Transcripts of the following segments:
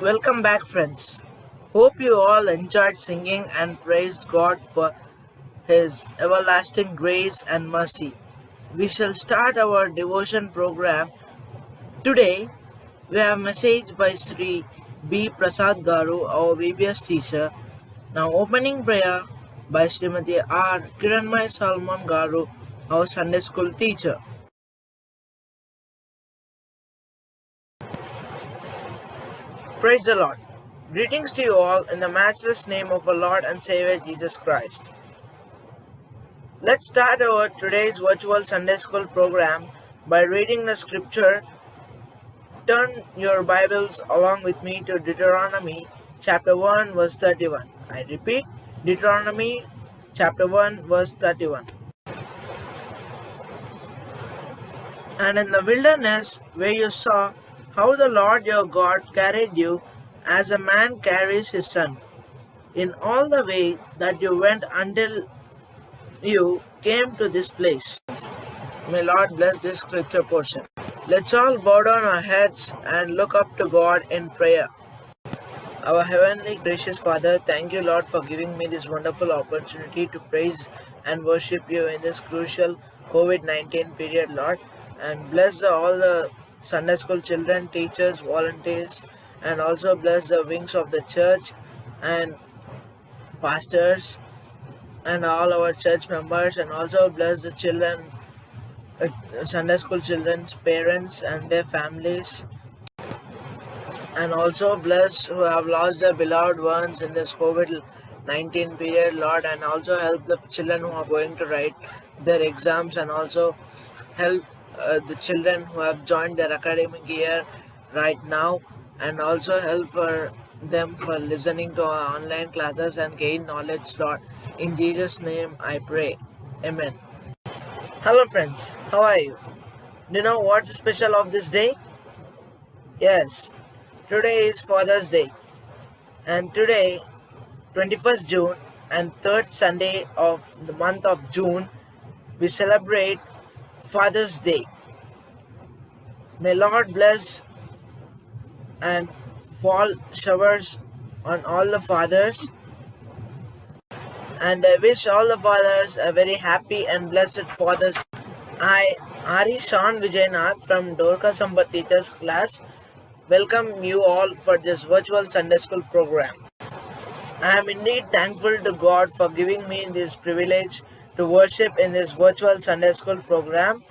Welcome back, friends. Hope you all enjoyed singing and praised God for His everlasting grace and mercy. We shall start our devotion program. Today, we have a message by Sri B. Prasad Garu, our VBS teacher. Now, opening prayer by Srimati R. Kiranmai Salman Garu, our Sunday school teacher. Praise the Lord. Greetings to you all in the matchless name of our Lord and Savior Jesus Christ. Let's start our today's virtual Sunday school program by reading the scripture. Turn your Bibles along with me to Deuteronomy chapter 1 verse 31. I repeat, Deuteronomy chapter 1 verse 31. And in the wilderness where you saw how the Lord your God carried you as a man carries his son, in all the way that you went until you came to this place. May Lord bless this scripture portion. Let's all bow down our heads and look up to God in prayer. Our heavenly gracious Father, thank you, Lord, for giving me this wonderful opportunity to praise and worship you in this crucial COVID-19 period, Lord. And bless all the Sunday school children, teachers, volunteers, and also bless the wings of the church and pastors and all our church members, and also bless the children, Sunday school children's parents and their families, and also bless who have lost their beloved ones in this COVID-19 period, Lord, and also help the children who are going to write their exams, and also help the children who have joined their academic year right now, and also help for them for listening to our online classes and gain knowledge, Lord. In Jesus' name I pray. Amen. Hello friends, how are you? Do you know what's special of this day? Yes, today is Father's Day, and today, 21st June and third Sunday of the month of June, we celebrate Father's Day. May Lord bless and fall showers on all the fathers, and I wish all the fathers a very happy and blessed Father's Day. I, Ari Sean Vijaynath from Dorka Sambat Teachers class, welcome you all for this virtual Sunday school program. I am indeed thankful to God for giving me this privilege to worship in this virtual Sunday school program.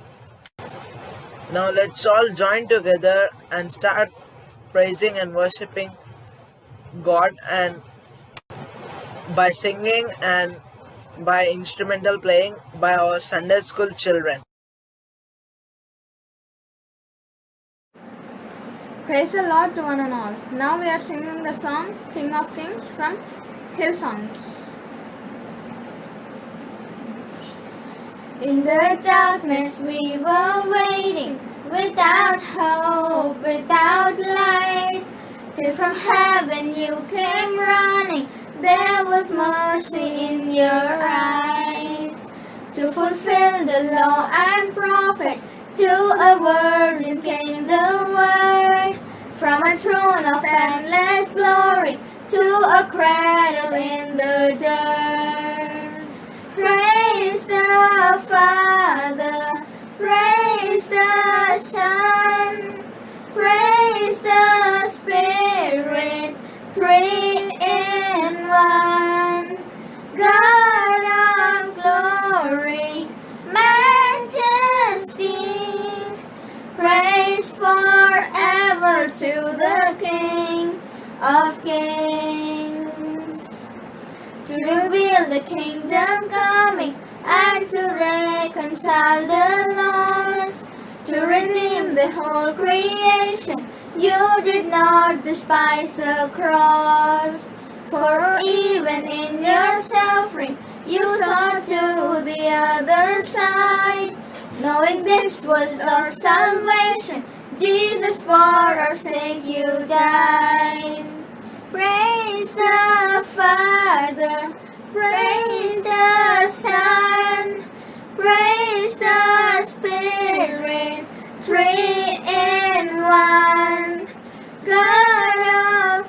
Now let's all join together and start praising and worshiping God, and by singing and by instrumental playing by our Sunday school children. Praise the Lord to one and all. Now we are singing the song King of Kings from Hillsongs. In the darkness we were waiting, without hope, without light, till from heaven you came running. There was mercy in your eyes, to fulfill the law and prophets. To a virgin came the word, from a throne of endless glory to a cradle in the dirt. Praise the Father, praise the Son, praise the Spirit, three in one. God of glory, majesty, praise forever to the King of Kings. To reveal the kingdom coming and to reconcile the lost, to redeem the whole creation, you did not despise a cross. For even in your suffering, you saw to the other side, knowing this was our salvation. Jesus, for our sake you died. Praise the Father, praise the Son, praise the Spirit, three in one. God of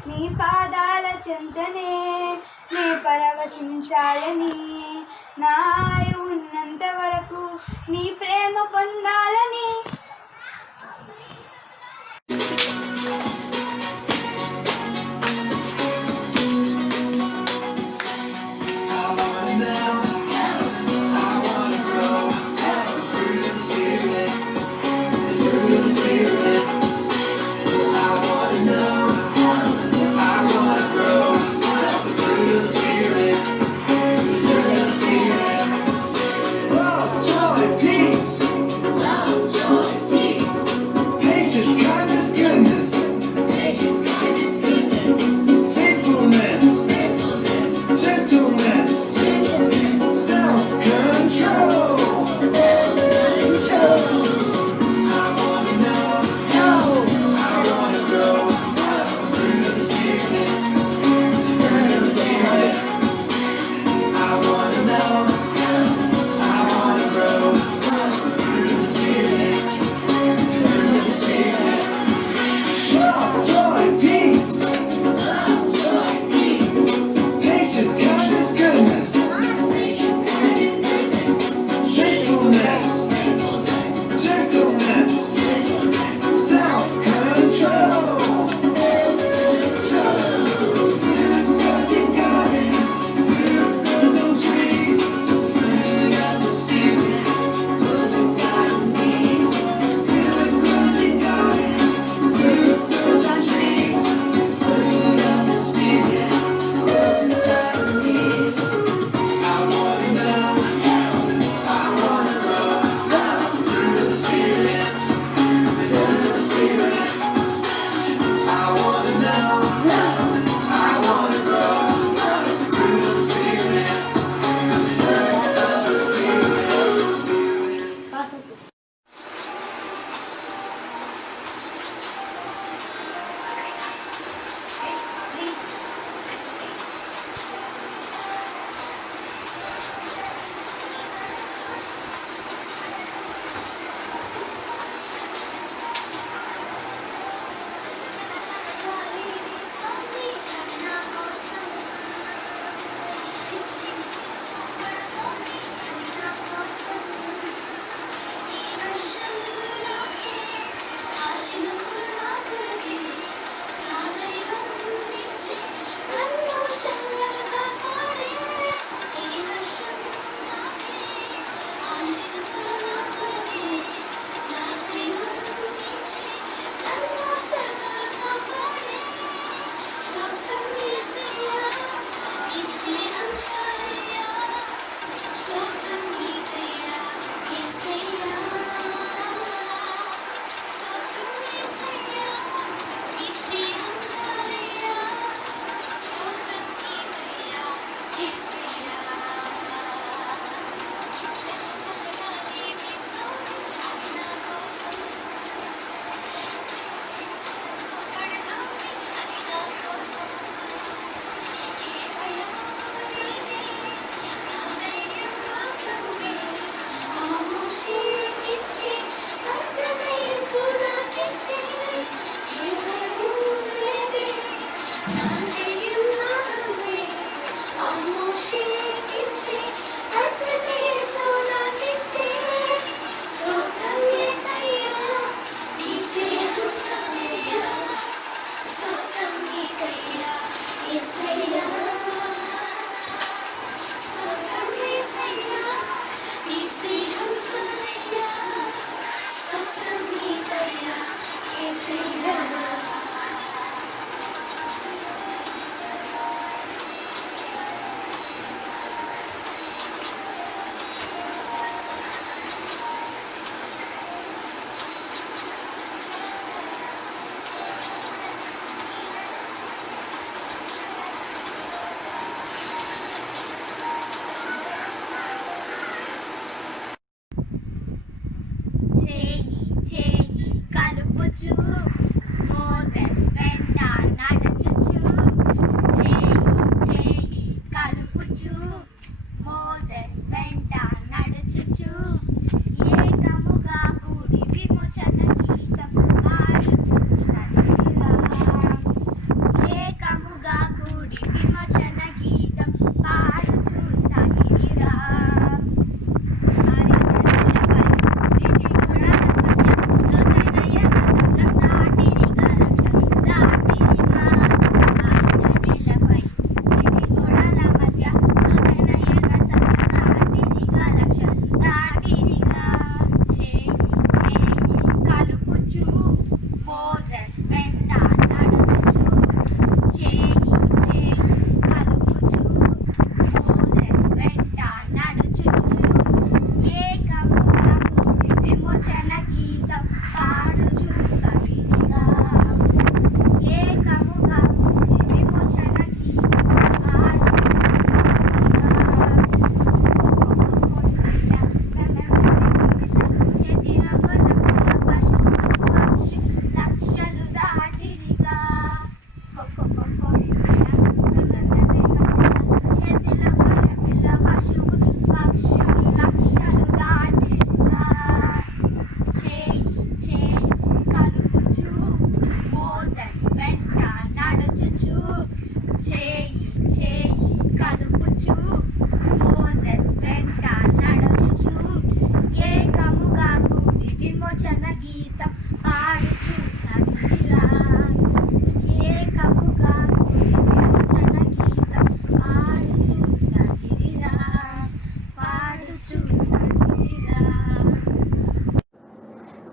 నీ పాదాల చెంతనే నే పరవశించాలని, నా ఆయువు ఉన్నంత వరకు నీ ప్రేమ పొందాలని.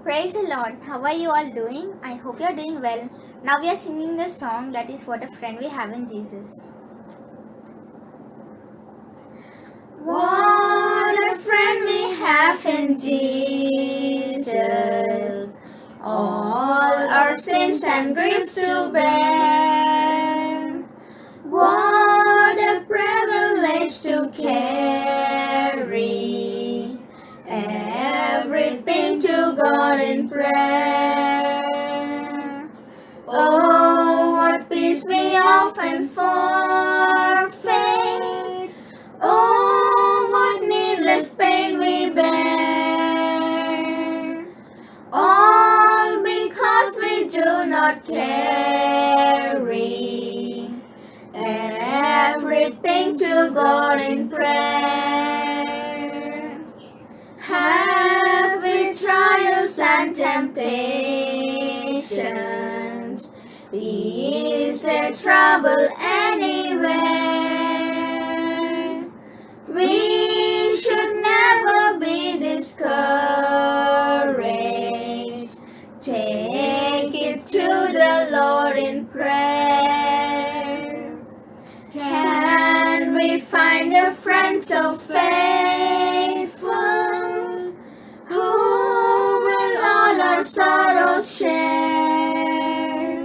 Praise the Lord. How are you all doing? I hope you are doing well. Now we are singing the song that is What a Friend We Have in Jesus. What a friend we have in Jesus, all our sins and griefs to bear. What a privilege to carry everything to God in prayer. Oh, what peace we often forfeit. Oh, what needless pain we bear. All because we do not carry everything to God in prayer. Have we trials and temptations? Is there trouble anywhere? We should never be discouraged. Take it to the Lord in prayer. Can we find a friend so faithful, who will all our sorrows share?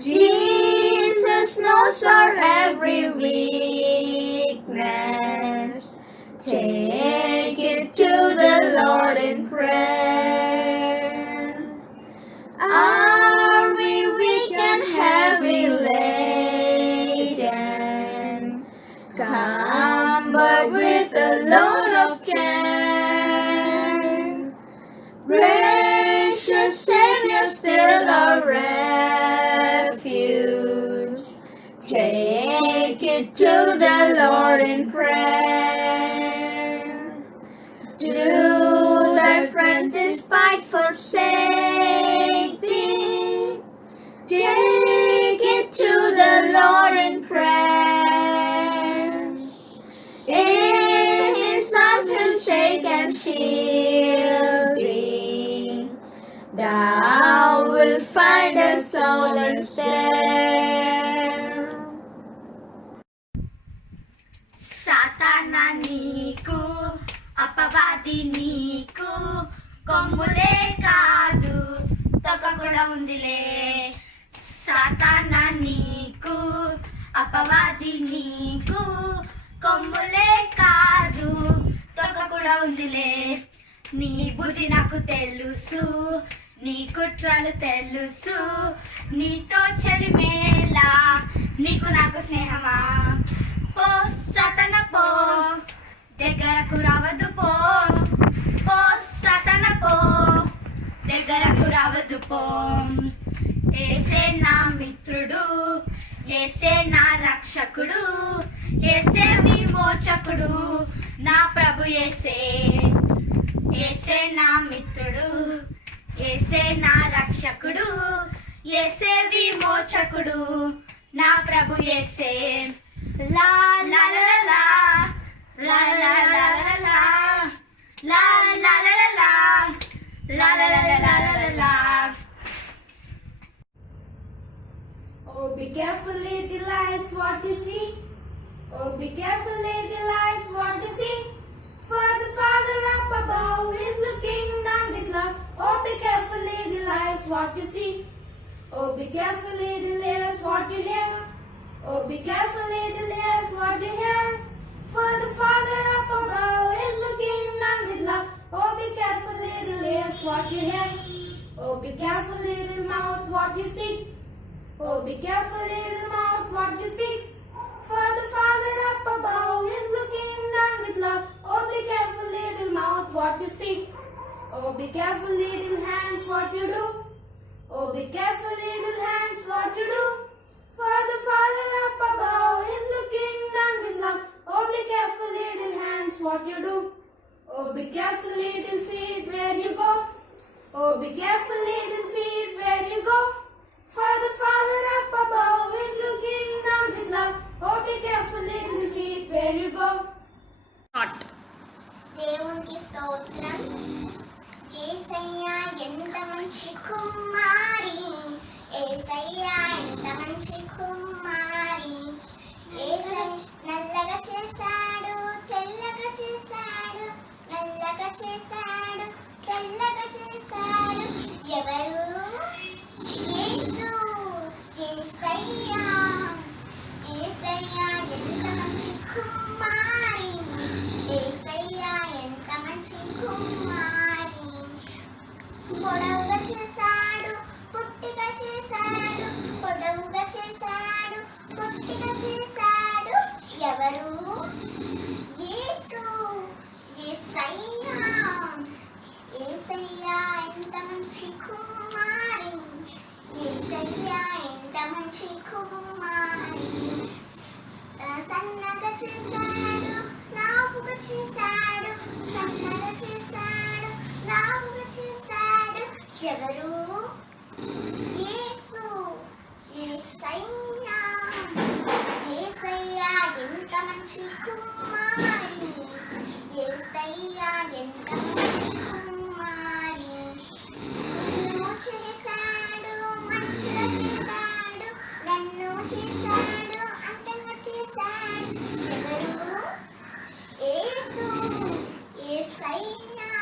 Jesus knows our every weakness. Take it to the Lord in prayer. Are we weak and heavy laden, cumbered with a load of care? Precious Savior, still our refuge. Take it to the Lord in prayer. Do thy friends despite forsake thee? Take it to the Lord in prayer. In His arms He'll take and shield thee. Thou wilt find a solace there. సాతానా నీకు అపవాది నీకు కొమ్ములే కాదు తొక్క కూడా ఉందిలే. సాతానా నీకు అపవాది నీకు కొమ్ములే కాదు తొక్క కూడా ఉందిలే. నీ బుద్ధి నాకు తెలుసు, నీ కుట్రలు తెలుసు, నీతో చెలిమేలా నీకు నాకు స్నేహమా. పో సతన పో, దగ్గరకు రావద్దు పో. పో సతన పో, దగ్గరకు రావద్దు పో. ఏసే నా మిత్రుడు, ఏసే నా రక్షకుడు, ఏసే విమోచకుడు, నా ప్రభు ఏసే. ఏసే నా మిత్రుడు, ఏసే నా రక్షకుడు, ఏసే విమోచకుడు, నా ప్రభు ఏసే. లా లా లా లా లా లా లా లా లా లా లా లా లా లా లా లా లా లా లా. Oh, be careful, little eyes, what you see. Oh, be careful, little eyes, what you see. For the Father up above is looking down with love. Oh, be careful, little eyes, what you see. Oh, be careful, little ears, what you hear. Oh, be careful, little ears, what you hear. For the Father up above is looking down with love. Oh, be careful, little ears, what you hear. Oh, be careful, little mouth, what you speak. Oh, be careful, little mouth, what you speak. For the Father up above is looking down with love. Oh, be careful, little mouth, what you speak. Oh, be careful, little hands, what you do. Oh, be careful, little hands, what you do. For the Father up above is looking down with love. Oh, be careful, little hands, what you do. Oh, be careful, little feet, where you go. Oh, be careful, little feet, where you go. For the Father up above is looking down with love. Oh, be careful, little feet, where you go. దేవునికి స్తోత్రం. యేసయ్యా మంచి కుమారి యేసయ్యా ఎంత మంచి కుమారి యేసయ్య నల్లగా చేశాడు తెల్లగా చేశాడు నల్లగా చేశాడు తెల్లగా చేశాడు ఎవరు యేసు యేసయ్యా యేసయ్యా ఎంత మంచి కుమారి యేసయ్యా ఎంత మంచి కుమారి పొడవుగా చేశాడు పొట్టిగా చేశాడు పొడవుగా చేశాడు పొట్టిగా చేశాడు ఎవరు యేసు యేసయ్యా యేసయ్యా ఎంత మంచి కుమారి యేసయ్యా ఎంత మంచి కుమారి సన్నగా చేశాడు లావుగా చేశాడు సన్నగా చేశాడు లావుగా చేశాడు ఎవరు యేసు యేసయ్యా యేసయ్యా ఎంత మంచి కుమారి యేసయ్యా ఎంత మంచి కుమారి నన్ను చేశాడు మంచిగా చేశాడు నన్ను చేశాడు అంతంగా చేశాడు ఎవరు యేసు యేసయ్యా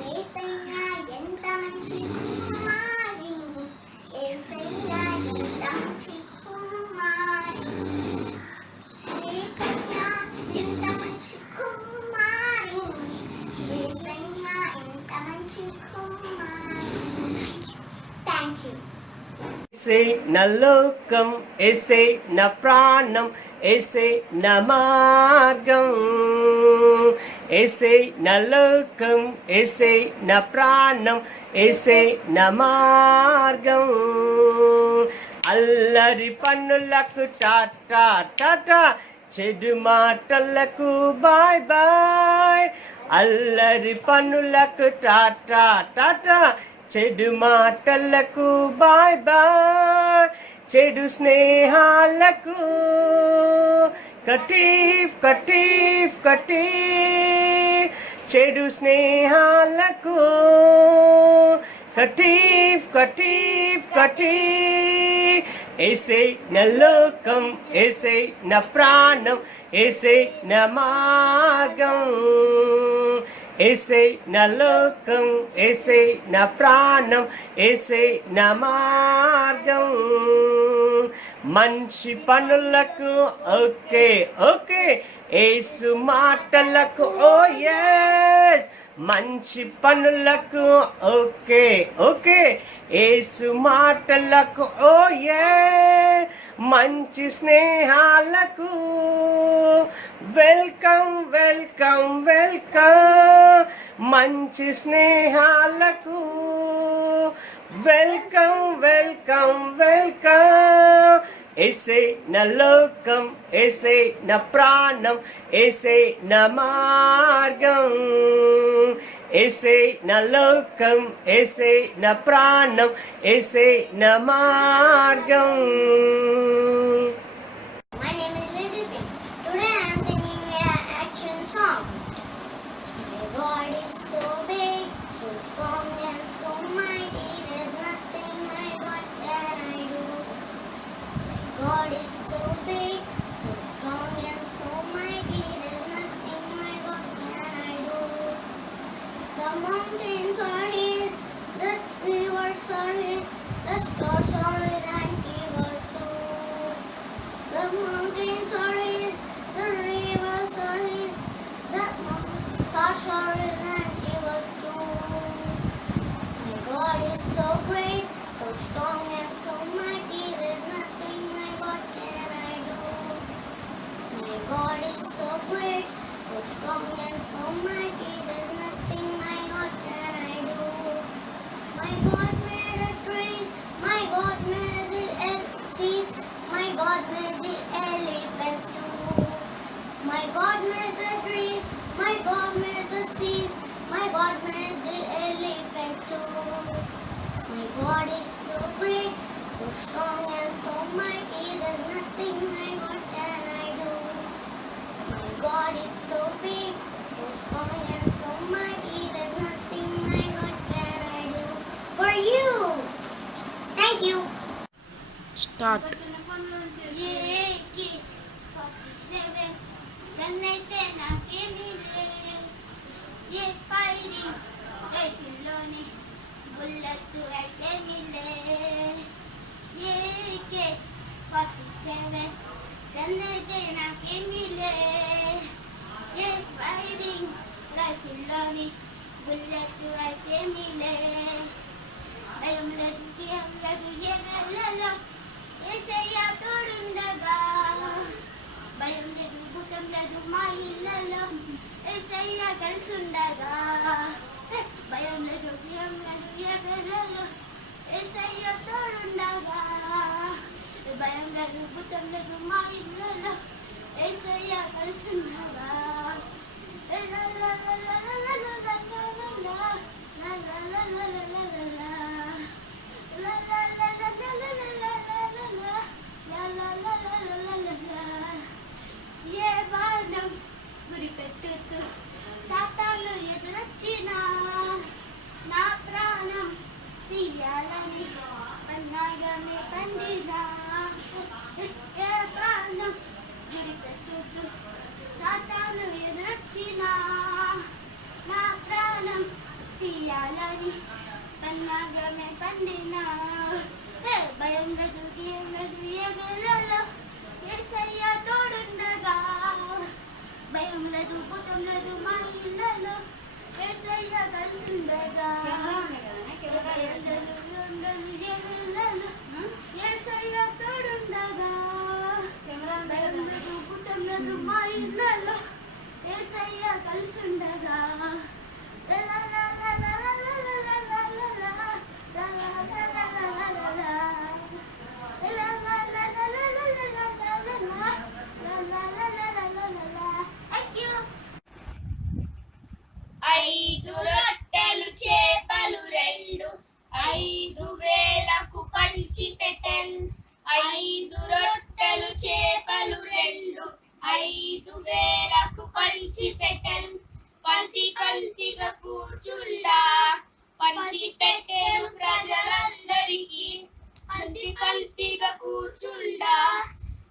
యేసయ్యా ఎంత మంచి కుమారి యేసయ్యా ఎంత మంచి కుమారి యేసయ్యా ఎంత మంచి కుమారి యేసయ్యా ఎంత మంచి కుమారి థ్యాంక్ యూ ఏసే నా లోకం ఏసే నా ప్రాణం ఏసే నా మార్గం ఏసే నా లోకం ఏసే నా ప్రాణం ఏసే నా మార్గం అల్లరి పన్నులకు టాటా టాటా చెడు మాటలకు బాయ్ బాయ్ అల్లరి పన్నులకు టాటా టాటా చెడు మాటలకు బాయ్ బాయ్ చెడు స్నేహాలకు కటీఫ్ కటీఫ్ కటీఫ్ చెడు స్నేహాలకు కటీఫ్ కటీఫ్ కటీఫ్ ఏసే నా లోకం ఏసే నా ప్రాణం ఏసే నా మార్గం ఏసే నా లోకం ఏసే నా ప్రాణం ఏసే నా మార్గం మంచి పనులకు ఓకే ఓకే యేసు మాటలకు ఓ yes మంచి పనులకు ఓకే ఓకే యేసు మాటలకు ఓ yes మంచి స్నేహాలకు వెల్కమ్ వెల్కమ్ వెల్కమ్ మంచి స్నేహాలకు వెల్కమ్ వెల్కమ్ వెల్కమ్ ఏసే నా లోకం ఏసే నా ప్రాణం ఏసే నా మార్గం ఏసే నా లోకం ఏసే నా ప్రాణం ఏసే నా మార్గం. My name is Little Pink. Today I am singing an action song. My God is so big, so strong and so mighty. There's nothing my God can I do. My God is so big, so strong and so mighty. There's nothing my God can I do. The mountains are His, the rivers are His, the stars are His and He will too. The mountains are His, the rivers are His, the stars are His and He will too. My God is so great, so strong and so mighty. There's nothing my God can I do. My God is so great, so strong and so mighty. There's nothing my God can I do. My God made the trees, my God made the seas, my God made the elephants too. My God made the trees, my God made the seas, my God made the elephants too. My God is so great, so strong and so mighty. There's nothing my God can I do. My God is so big, so strong and so mighty. There's nothing my God can I do. Start. ఏకి 47 గన్నైతే నాకేమీ లే ఏ firing రైఫిల్లోని bullet అయితే Milei AK 47 గన్నైతే నాకేమీ లే ఏ firing రైఫిల్లోని bullet అయితే Milei భయం లేదు భయం లేదు ఏ వేళలో ఏసయ్యా తోడుండగా భయం లేదు భూతం లేదు మా ఇళ్ళలో ఏసయ్యా కలిసుండగా భయం లేదు భయం లేదు ఏ వేళలో ఏసయ్యా తోడుండగా భయం లేదు భూతం లేదు మా ఇళ్ళలో ఏసయ్యా కలిసుండగా ఏ బాణం గురి పెట్టుతూ సాతాను ఎదురొచ్చినా నా ప్రాణం తీయాలని అన్నాగానే పండినా ఏ బాణం గురి పెట్టుతూ సాతాను ఎదురొచ్చినా నా ప్రాణం తీయాలని పన్నాగమే పండినా భయం లేదు ఏం లేదు ఏ వేళలో ఏసయ్యా తోడుండగా భయం లేదు భూతం లేదు మా ఇళ్ళలో ఏసయ్యా కలిసుండగా భయం లేదు ఏ వేళలో ఏసయ్యా తోడుండగా భయం లేదు భూతం లేదు మా ఇళ్ళలో ఏసయ్యా కలిసుండగా ఐదు రొట్టెలు చేపలు రెండు 5,000కు పంచి పెట్టెన్ 5 రొట్టెలు చేపలు రెండు 5,000కు పంచి పెట్టెన్ పంచి పంచిగా కూర్చుండా పంచి పెట్టెను ప్రజలందరికీ పంచి పంచిగా కూర్చుండా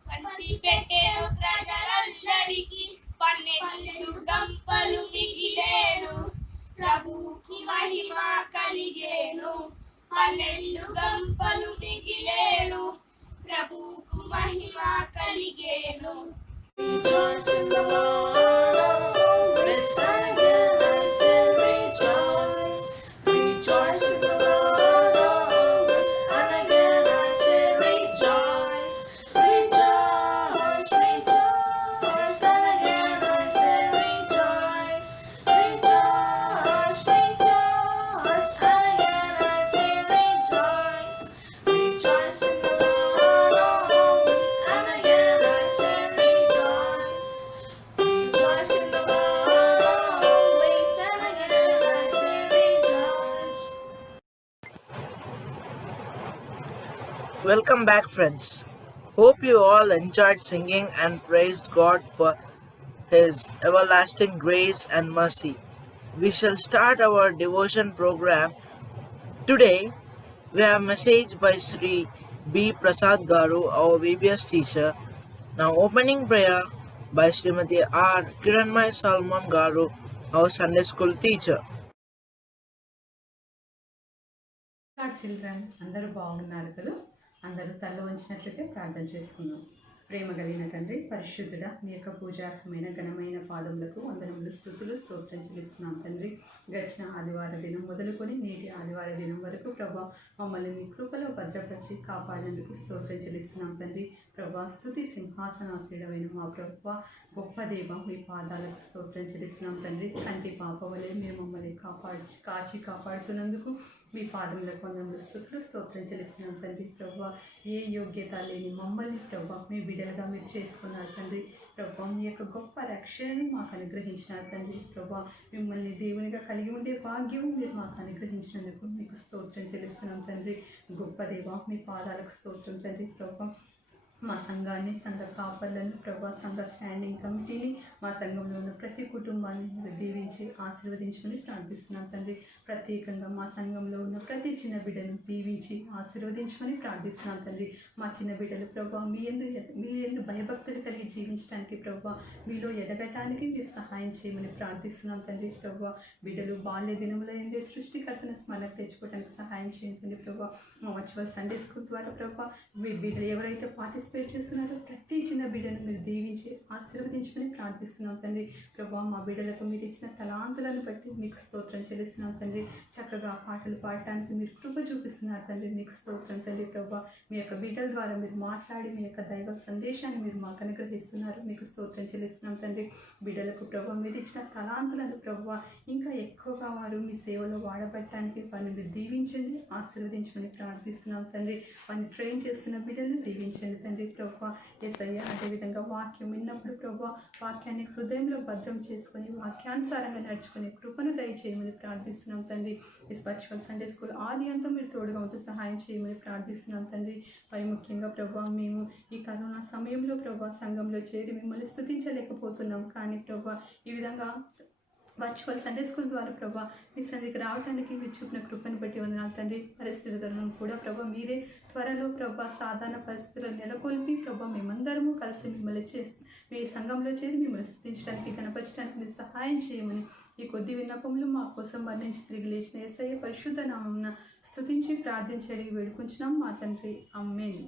పంచి పెట్టెను ప్రజలందరికీ 12 గంపలు మిగిలేను ప్రభువుకి మహిమ కలిగేను 12 గంపలు మిగిలేను ప్రభువుకు మహిమ కలిగేను Rejoice in the Lord always, and again I say rejoice. Rejoice in the Lord always, and again I say rejoice. Rejoice, rejoice, and again I say rejoice. Rejoice, rejoice, and again I say rejoice. Rejoice in the Lord always, and again I say rejoice. Rejoice in the Lord always, and again I say rejoice. Welcome back, friends. Hope you all enjoyed singing and praised God for His everlasting grace and mercy. We shall start our devotion program. Today, we have a message by Sri B. Prasad Garu, our VBS teacher. Now, opening prayer by Srimati R. Kiranmai Salman Garu, our Sunday school teacher. Children అందరూ బాగున్నారు కదా. అందరూ తల వంచినట్లయితే ప్రార్థన చేసుకుందాం. ప్రేమ కలిగిన తండ్రి, పరిశుద్ధుడ, మీ యొక్క పూజార్హమైన ఘనమైన పాదములకు వందనములు, స్తుతులు, స్తోత్రం చెల్లిస్తున్నాం తండ్రి. గడిచిన ఆదివార దినం మొదలుకొని నేటి ఆదివార దినం వరకు ప్రభా మమ్మల్ని మీ కృపలో భద్రపరిచి కాపాడేందుకు స్తోత్రం చెల్లిస్తున్నాం తండ్రి. ప్రభా స్తుతి సింహాసనాసీడమైన మా ప్రభా గొప్ప దేవ, మీ పాదాలకు స్తోత్రం చెల్లిస్తున్నాం తండ్రి. కంటి పాప వలె మీరు మమ్మల్ని కాచి కాపాడుతున్నందుకు మీ పాదములకు వందనములు, స్తుతులు, స్తోత్రం చెల్లిస్తున్నాం తండ్రి. ప్రభా ఏ యోగ్యత లేని మమ్మల్ని ప్రభా మీ బిడ్డలుగా మీరు చేసుకున్నారు తండ్రి. ప్రభా మీ యొక్క గొప్ప రక్షణను మాకు అనుగ్రహించినారు తండ్రి. ప్రభా మిమ్మల్ని దేవునిగా కలిగి ఉండే భాగ్యం మీరు మాకు అనుగ్రహించినందుకు మీకు స్తోత్రం చెల్లిస్తున్నాం తండ్రి. గొప్ప దేవ, మీ పాదాలకు స్తోత్రం తండ్రి. ప్రభా మా సంఘాన్ని, సంఘ కాపర్లను, ప్రభా సంఘ స్టాండింగ్ కమిటీని, మా సంఘంలో ఉన్న ప్రతి కుటుంబాన్ని మీరు దీవించి ఆశీర్వదించమని ప్రార్థిస్తున్నాం తండ్రి. ప్రత్యేకంగా మా సంఘంలో ఉన్న ప్రతి చిన్న బిడ్డను దీవించి ఆశీర్వదించమని ప్రార్థిస్తున్నాం తండ్రి. మా చిన్న బిడ్డలు ప్రభా మీ ఎందు భయభక్తులు కలిగి జీవించడానికి ప్రభా, మీలో ఎదగటానికి మీరు సహాయం చేయమని ప్రార్థిస్తున్నాం తండ్రి. ప్రభా బిడ్డలు బాల్య దినములో ఏంటి సృష్టికర్తను స్మరణకు తెచ్చుకోవడానికి సహాయం చేయండి ప్రభా. మా వర్చువల్ సండే స్కూల్ ద్వారా ప్రభా మీ బిడ్డలు ఎవరైతే పార్టిసిపేట్ చేస్తున్నారో ప్రతి చిన్న బిడ్డను మీరు దీవించి ఆశీర్వదించమని ప్రార్థిస్తున్నాం తండ్రి. ప్రభా మా బిడ్డలకు మీరు ఇచ్చిన తలాంతులను బట్టి మీకు స్తోత్రం చెల్లిస్తున్నాం తండ్రి. చక్కగా పాటలు పాడటానికి మీరు కృప చూపిస్తున్నారు తండ్రి, మీకు స్తోత్రం తండ్రి. ప్రభా మీ యొక్క బిడ్డల ద్వారా మీరు మాట్లాడి మీ యొక్క దైవ సందేశాన్ని మీరు మాకు అనుగ్రహిస్తున్నారు, మీకు స్తోత్రం చెల్లిస్తున్నాం తండ్రి. బిడ్డలకు ప్రభా మీరు ఇచ్చిన తలాంతులను ప్రభా ఇంకా ఎక్కువగా వారు మీ సేవలో వాడబట్టడానికి వారిని మీరు దీవించండి, ఆశీర్వదించమని ప్రార్థిస్తున్నాం తండ్రి. వారిని ట్రైన్ చేస్తున్న బిడ్డలు దీవించండి తండ్రి. ప్రభా యేసయ్య అదేవిధంగా వాక్యం విన్నప్పుడు ప్రభా వాక్యాన్ని హృదయంలో భద్రం చేసుకొని వాక్యానుసారంగా నడుచుకునే కృపను దయచేయమని ప్రార్థిస్తున్నాం తండ్రి. ఈ వర్చువల్ సండే స్కూల్ ఆది అంతా మీరు తోడుగా ఉంటూ సహాయం చేయమని ప్రార్థిస్తున్నాం తండ్రి. మరి ముఖ్యంగా ప్రభా మేము ఈ కరోనా సమయంలో ప్రభా సంఘంలో చేరి మిమ్మల్ని స్తుతించలేకపోతున్నాం, కానీ ప్రభా ఈ విధంగా వర్చువల్ సండే స్కూల్ ద్వారా ప్రభా మీ సన్నిధికి రావడానికి మీరు చూపిన కృపను బట్టి వందనాలు తండ్రి. పరిస్థితులను కూడా ప్రభా మీరే త్వరలో ప్రభా సాధారణ పరిస్థితులను నెలకొల్పి ప్రభా మేమందరము కలిసి మిమ్మల్ని మీ సంఘంలో చేరి మిమ్మల్ని స్తుతించడానికి, కనపరచడానికి మీరు సహాయం చేయమని ఈ కొద్ది విన్నపములు మా కోసం వర్ణించి తిరిగి లేచిన యేసయ్య పరిశుద్ధ నామమున స్తుతించి ప్రార్థించడి వేడుకుంటున్నాం మా తండ్రి, ఆమేన్.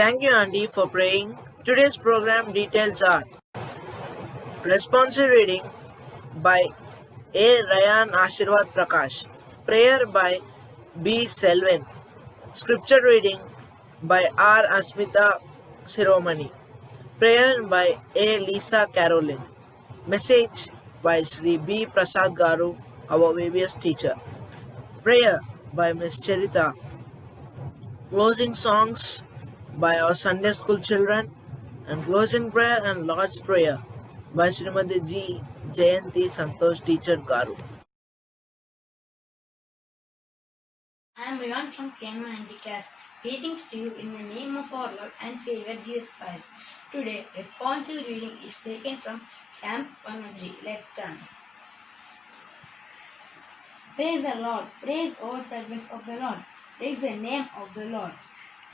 Thank you, Andy, for praying. Today's program details are: responsive reading by A. Ryan Ashirwad Prakash, prayer by B. Selvan, scripture reading by R. Asmita Siromani, prayer by A. Lisa Caroline, message by Sri B. Prasad Garu, our VBS teacher, prayer by Ms. Charita, closing songs by our Sunday school children, and closing prayer and Lord's Prayer by Srimati G. Jayanti Santosh Teacher Garu. I am Riyan from KM90 class. Greetings to you in the name of our Lord and Savior Jesus Christ. Today, responsive reading is taken from Psalm 103. Let's turn. Praise the Lord. Praise all servants of the Lord. Praise the name of the Lord.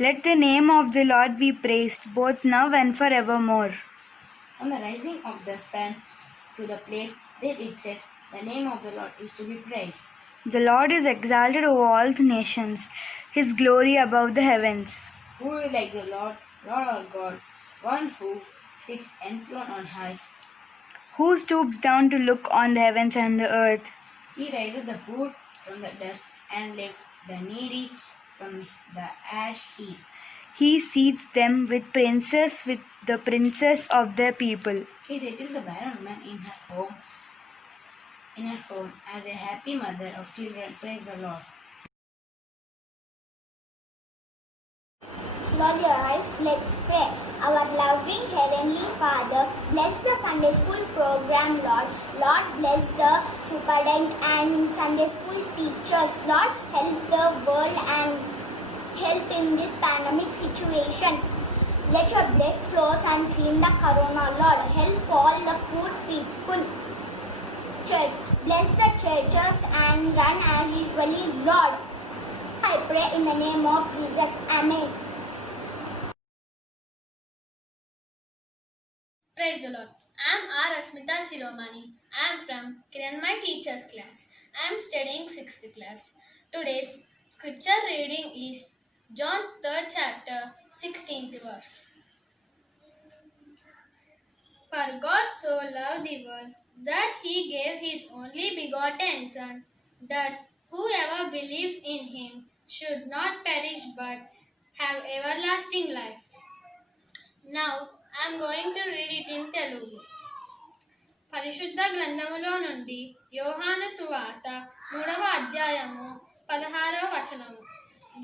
Let the name of the Lord be praised, both now and forevermore. From the rising of the sun to the place where it sets, the name of the Lord is to be praised. The Lord is exalted over all the nations, His glory above the heavens. Who is like the Lord, Lord our God, one who sits enthroned on high? Who stoops down to look on the heavens and the earth? He raises the poor from the dust and lifts the needy from the ash heap. He seats them with the princes of their people. He settles the barren woman in her home as a happy mother of children. Praise the Lord. Close your eyes, let's pray. Our loving Heavenly Father, bless the Sunday School program, Lord. Lord, bless the superintendent and Sunday School teachers. Lord, help the world and help in this pandemic situation. Let your blood flows and clean the corona, Lord. Help all the poor people. Church, bless the churches and run as usually, Lord. I pray in the name of Jesus. Amen. Praise the Lord. I am R. Asmita Siromani. I am from Kiranmai Teachers class. I am studying 6th class. Today's scripture reading is John 3rd chapter 16th verse. For God so loved the world that He gave His only begotten Son, that whoever believes in Him should not perish but have everlasting life. Now I am going to read it in Telugu. పరిశుద్ధ గ్రంథములో నుండి యోహాను సువార్త 3వ అధ్యాయము 16వ వచనము.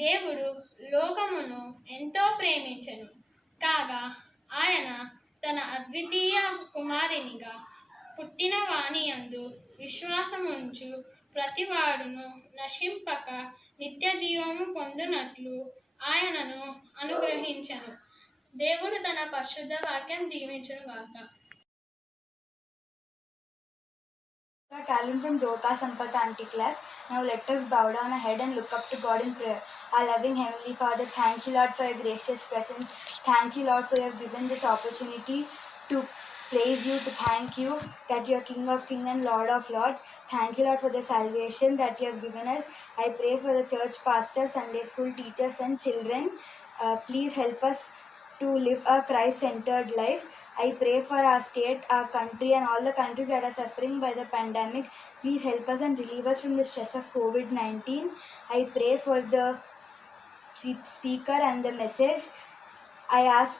దేవుడు లోకమును ఎంతో ప్రేమించెను, కాగా ఆయన తన అద్వితీయ కుమారునిగా పుట్టిన వాని యందు విశ్వాసముంచు ప్రతివాడును నశింపక నిత్య జీవము పొందునట్లు ఆయనను అనుగ్రహించను. దేవుడు తన పరిశుద్ధ వాక్యం దీవించును గాక. Calvin from Doka Sampath Auntie class. Now let us bow down our head and look up to God in prayer. Our loving Heavenly Father, thank you, Lord, for your gracious presence. Thank you, Lord, for you have given this opportunity to praise you, to thank you that you are King of Kings and Lord of Lords. Thank you, Lord, for the salvation that you have given us. I pray for the church pastors, Sunday school teachers and children. Please help us to live a Christ-centered life. I pray for our state, our country and all the countries that are suffering by the pandemic. Please help us and relieve us from the stress of COVID-19. I pray for the speaker and the message. I ask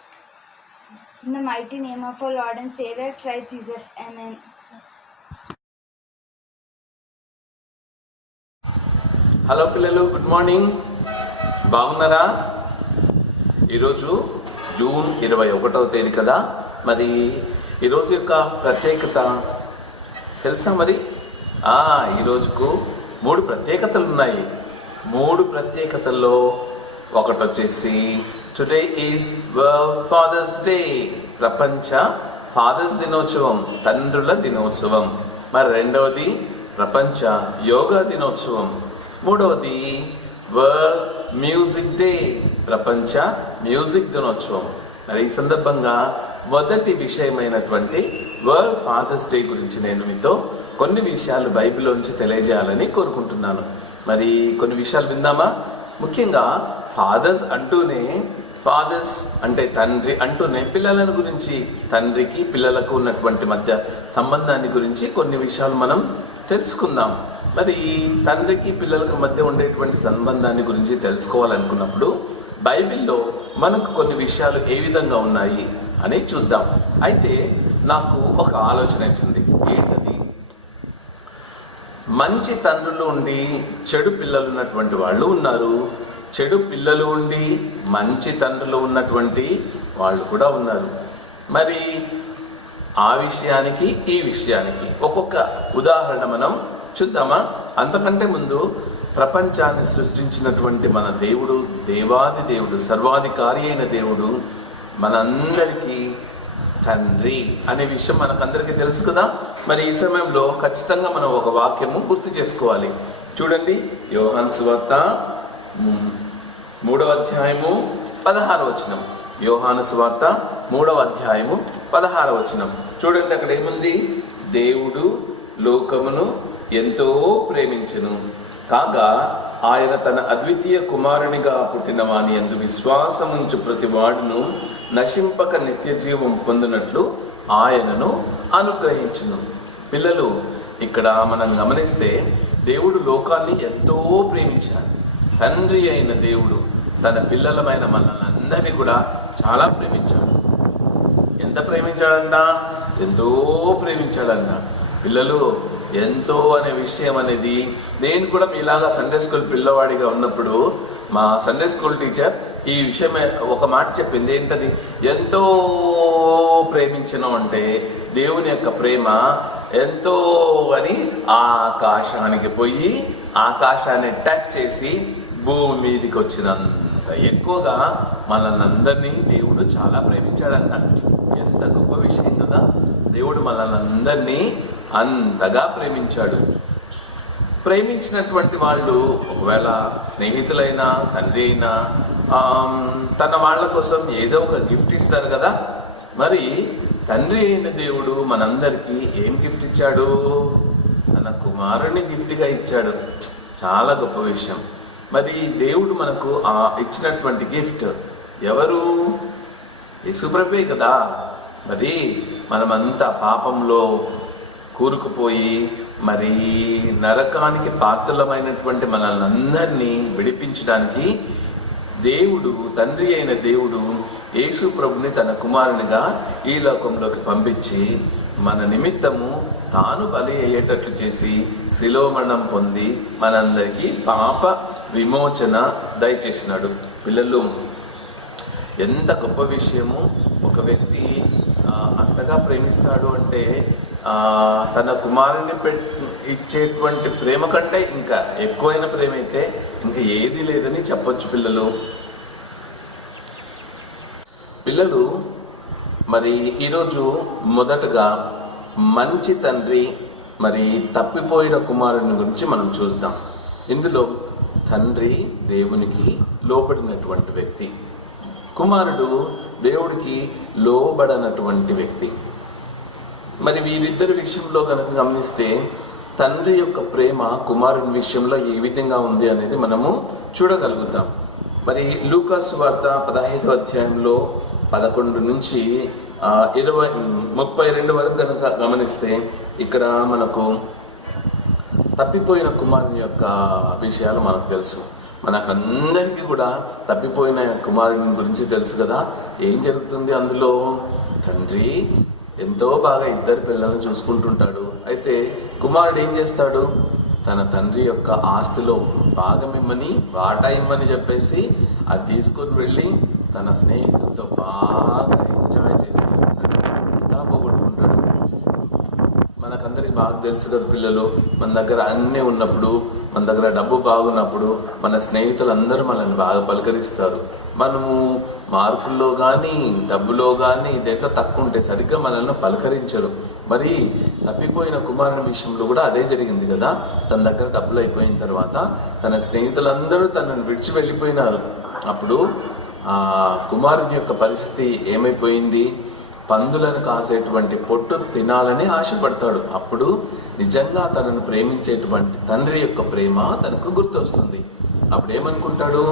in the mighty name of our Lord and Savior, Christ Jesus. Amen. Hello పిల్లలు, good morning. బాగున్నారా? ఈరోజు June 21వ తేదీ కదా. మరి ఈరోజు యొక్క ప్రత్యేకత తెలుసా? మరి ఈరోజుకు 3 ప్రత్యేకతలు ఉన్నాయి. 3 ప్రత్యేకతల్లో ఒకటి వచ్చేసి today is world father's day, ప్రపంచ ఫాదర్స్ దినోత్సవం, తండ్రుల దినోత్సవం. మరి రెండవది ప్రపంచ యోగా దినోత్సవం. మూడవది వరల్డ్ మ్యూజిక్ డే, ప్రపంచ మ్యూజిక్ దినోత్సవం. మరి ఈ సందర్భంగా మొదటి విషయమైనటువంటి వరల్డ్ ఫాదర్స్ డే గురించి నేను మీతో కొన్ని విషయాలు బైబిల్లోంచి తెలియజేయాలని కోరుకుంటున్నాను. మరి కొన్ని విషయాలు విందామా? ముఖ్యంగా ఫాదర్స్ అంటే తండ్రి అంటూనే పిల్లలను గురించి, తండ్రికి పిల్లలకు ఉన్నటువంటి మధ్య సంబంధాన్ని గురించి కొన్ని విషయాలు మనం తెలుసుకుందాం. మరి తండ్రికి పిల్లలకు మధ్య ఉండేటువంటి సంబంధాన్ని గురించి తెలుసుకోవాలనుకున్నప్పుడు బైబిల్లో మనకు కొన్ని విషయాలు ఏ విధంగా ఉన్నాయి అని చూద్దాం. అయితే నాకు ఒక ఆలోచన వచ్చింది. ఏంటది? మంచి తండ్రులు ఉండి చెడు పిల్లలు ఉన్నటువంటి వాళ్ళు ఉన్నారు, చెడు పిల్లలు ఉండి మంచి తండ్రులు ఉన్నటువంటి వాళ్ళు కూడా ఉన్నారు. మరి ఆ విషయానికి ఈ విషయానికి ఒక్కొక్క ఉదాహరణ మనం చూద్దామా? అంతకంటే ముందు ప్రపంచాన్ని సృష్టించినటువంటి మన దేవుడు, దేవాది దేవుడు, సర్వాధికారి అయిన దేవుడు మనందరికీ తండ్రి అనే విషయం మనకందరికీ తెలుసు కదా. మరి ఈ సమయంలో ఖచ్చితంగా మనం ఒక వాక్యము గుర్తు చేసుకోవాలి. చూడండి, యోహాను సువార్త 3వ అధ్యాయము 16వ వచనం. యోహాను సువార్త 3వ అధ్యాయము 16వ వచనం. చూడండి, అక్కడ ఏముంది? దేవుడు లోకమును ఎంతో ప్రేమించెను, కాగా ఆయన తన అద్వితీయ కుమారునిగా పుట్టిన వాని యందు విశ్వాసముంచు ప్రతి వాడును నశింపక నిత్య జీవం పొందినట్లు ఆయనను అనుగ్రహించును. పిల్లలు, ఇక్కడ మనం గమనిస్తే దేవుడు లోకాన్ని ఎంతో ప్రేమించాడు. తండ్రి అయిన దేవుడు తన పిల్లలమైన మనల్ని అందరినీ కూడా చాలా ప్రేమించాడు. ఎంత ప్రేమించాడంట? ఎంతో ప్రేమించాడంట. పిల్లలు, ఎంతో అనే విషయం అనేది నేను కూడా మీలాగా సండే స్కూల్ పిల్లవాడిగా ఉన్నప్పుడు మా సండే స్కూల్ టీచర్ ఈ విషయం ఒక మాట చెప్పింది. ఏంటది? ఎంతో ప్రేమించను అంటే దేవుని యొక్క ప్రేమ ఎంతో అని ఆకాశానికి పోయి ఆకాశాన్ని టచ్ చేసి భూమి మీదకి వచ్చినంత ఎక్కువగా మనల్ని అందరినీ దేవుడు చాలా ప్రేమించాడంట. ఎంత గొప్ప విషయం కదా! దేవుడు మనల్ని అందరినీ అంతగా ప్రేమించాడు. ప్రేమించినటువంటి వాళ్ళు ఒకవేళ స్నేహితులైనా తండ్రి అయినా తన వాళ్ళ కోసం ఏదో ఒక గిఫ్ట్ ఇస్తారు కదా. మరి తండ్రి అయిన దేవుడు మనందరికీ ఏం గిఫ్ట్ ఇచ్చాడు? తన కుమారుని గిఫ్ట్గా ఇచ్చాడు. చాలా గొప్ప విషయం. మరి దేవుడు మనకు ఇచ్చినటువంటి గిఫ్ట్ ఎవరు? యేసుప్రభువే కదా. మరి మనమంతా పాపంలో కూరుకుపోయి మరి నరకానికి పాత్రలమైనటువంటి మనల్ని అందరినీ విడిపించడానికి దేవుడు, తండ్రి అయిన దేవుడు యేసు ప్రభుని తన కుమారునిగా ఈ లోకంలోకి పంపించి మన నిమిత్తము తాను బలి అయ్యేటట్లు చేసి శిలువ మరణం పొంది మనందరికీ పాప విమోచన దయచేసినాడు. పిల్లలు, ఎంత గొప్ప విషయము! ఒక వ్యక్తి అంతగా ప్రేమిస్తాడు అంటే తన కుమారుని ఇచ్చేటువంటి ప్రేమ కంటే ఇంకా ఎక్కువైన ప్రేమ అయితే ఇంకా ఏది లేదని చెప్పొచ్చు పిల్లలు. మరి ఈరోజు మొదటగా మంచి తండ్రి మరి తప్పిపోయిన కుమారుని గురించి మనం చూద్దాం. ఇందులో తండ్రి దేవునికి లోబడినటువంటి వ్యక్తి, కుమారుడు దేవుడికి లోబడనటువంటి వ్యక్తి. మరి వీరిద్దరి విషయంలో కనుక గమనిస్తే తండ్రి యొక్క ప్రేమ కుమారుని విషయంలో ఏ విధంగా ఉంది అనేది మనము చూడగలుగుతాం. మరి లూకా సువార్త 15వ అధ్యాయంలో 11 నుంచి 32 వరకు కనుక గమనిస్తే ఇక్కడ మనకు తప్పిపోయిన కుమారుని యొక్క విషయాలు మనకు తెలుసు. మనకందరికీ కూడా తప్పిపోయిన కుమారుని గురించి తెలుసు కదా. ఏం జరుగుతుంది అందులో? తండ్రి ఎంతో బాగా ఇద్దరు పిల్లలను చూసుకుంటుంటాడు. అయితే కుమారుడు ఏం చేస్తాడు? తన తండ్రి యొక్క ఆస్తిలో భాగం ఇమ్మని, వాటా ఇమ్మని చెప్పేసి అది తీసుకొని వెళ్ళి తన స్నేహితులతో బాగా ఎంజాయ్ చేసి అంతా పోగొట్టుకుంటాడు. మనకందరికి బాగా తెలుసు కదా పిల్లలు, మన దగ్గర అన్నీ ఉన్నప్పుడు, మన దగ్గర డబ్బు బాగున్నప్పుడు మన స్నేహితులందరూ మనల్ని బాగా పలకరిస్తారు. మనము మార్కుల్లో కానీ డబ్బులో కానీ ఇదైతే తక్కువ ఉంటే సరిగ్గా మనల్ని పలకరించరు. మరి తప్పిపోయిన కుమారుని విషయంలో కూడా అదే జరిగింది కదా. తన దగ్గర డబ్బులు అయిపోయిన తర్వాత తన స్నేహితులందరూ తనను విడిచి వెళ్ళిపోయినారు. అప్పుడు ఆ కుమారుని యొక్క పరిస్థితి ఏమైపోయింది? పందులను కాసేటువంటి పొట్టు తినాలని ఆశపడతాడు. అప్పుడు నిజంగా తనను ప్రేమించేటువంటి తండ్రి యొక్క ప్రేమ తనకు గుర్తొస్తుంది. అప్పుడు ఏమనుకుంటాడు?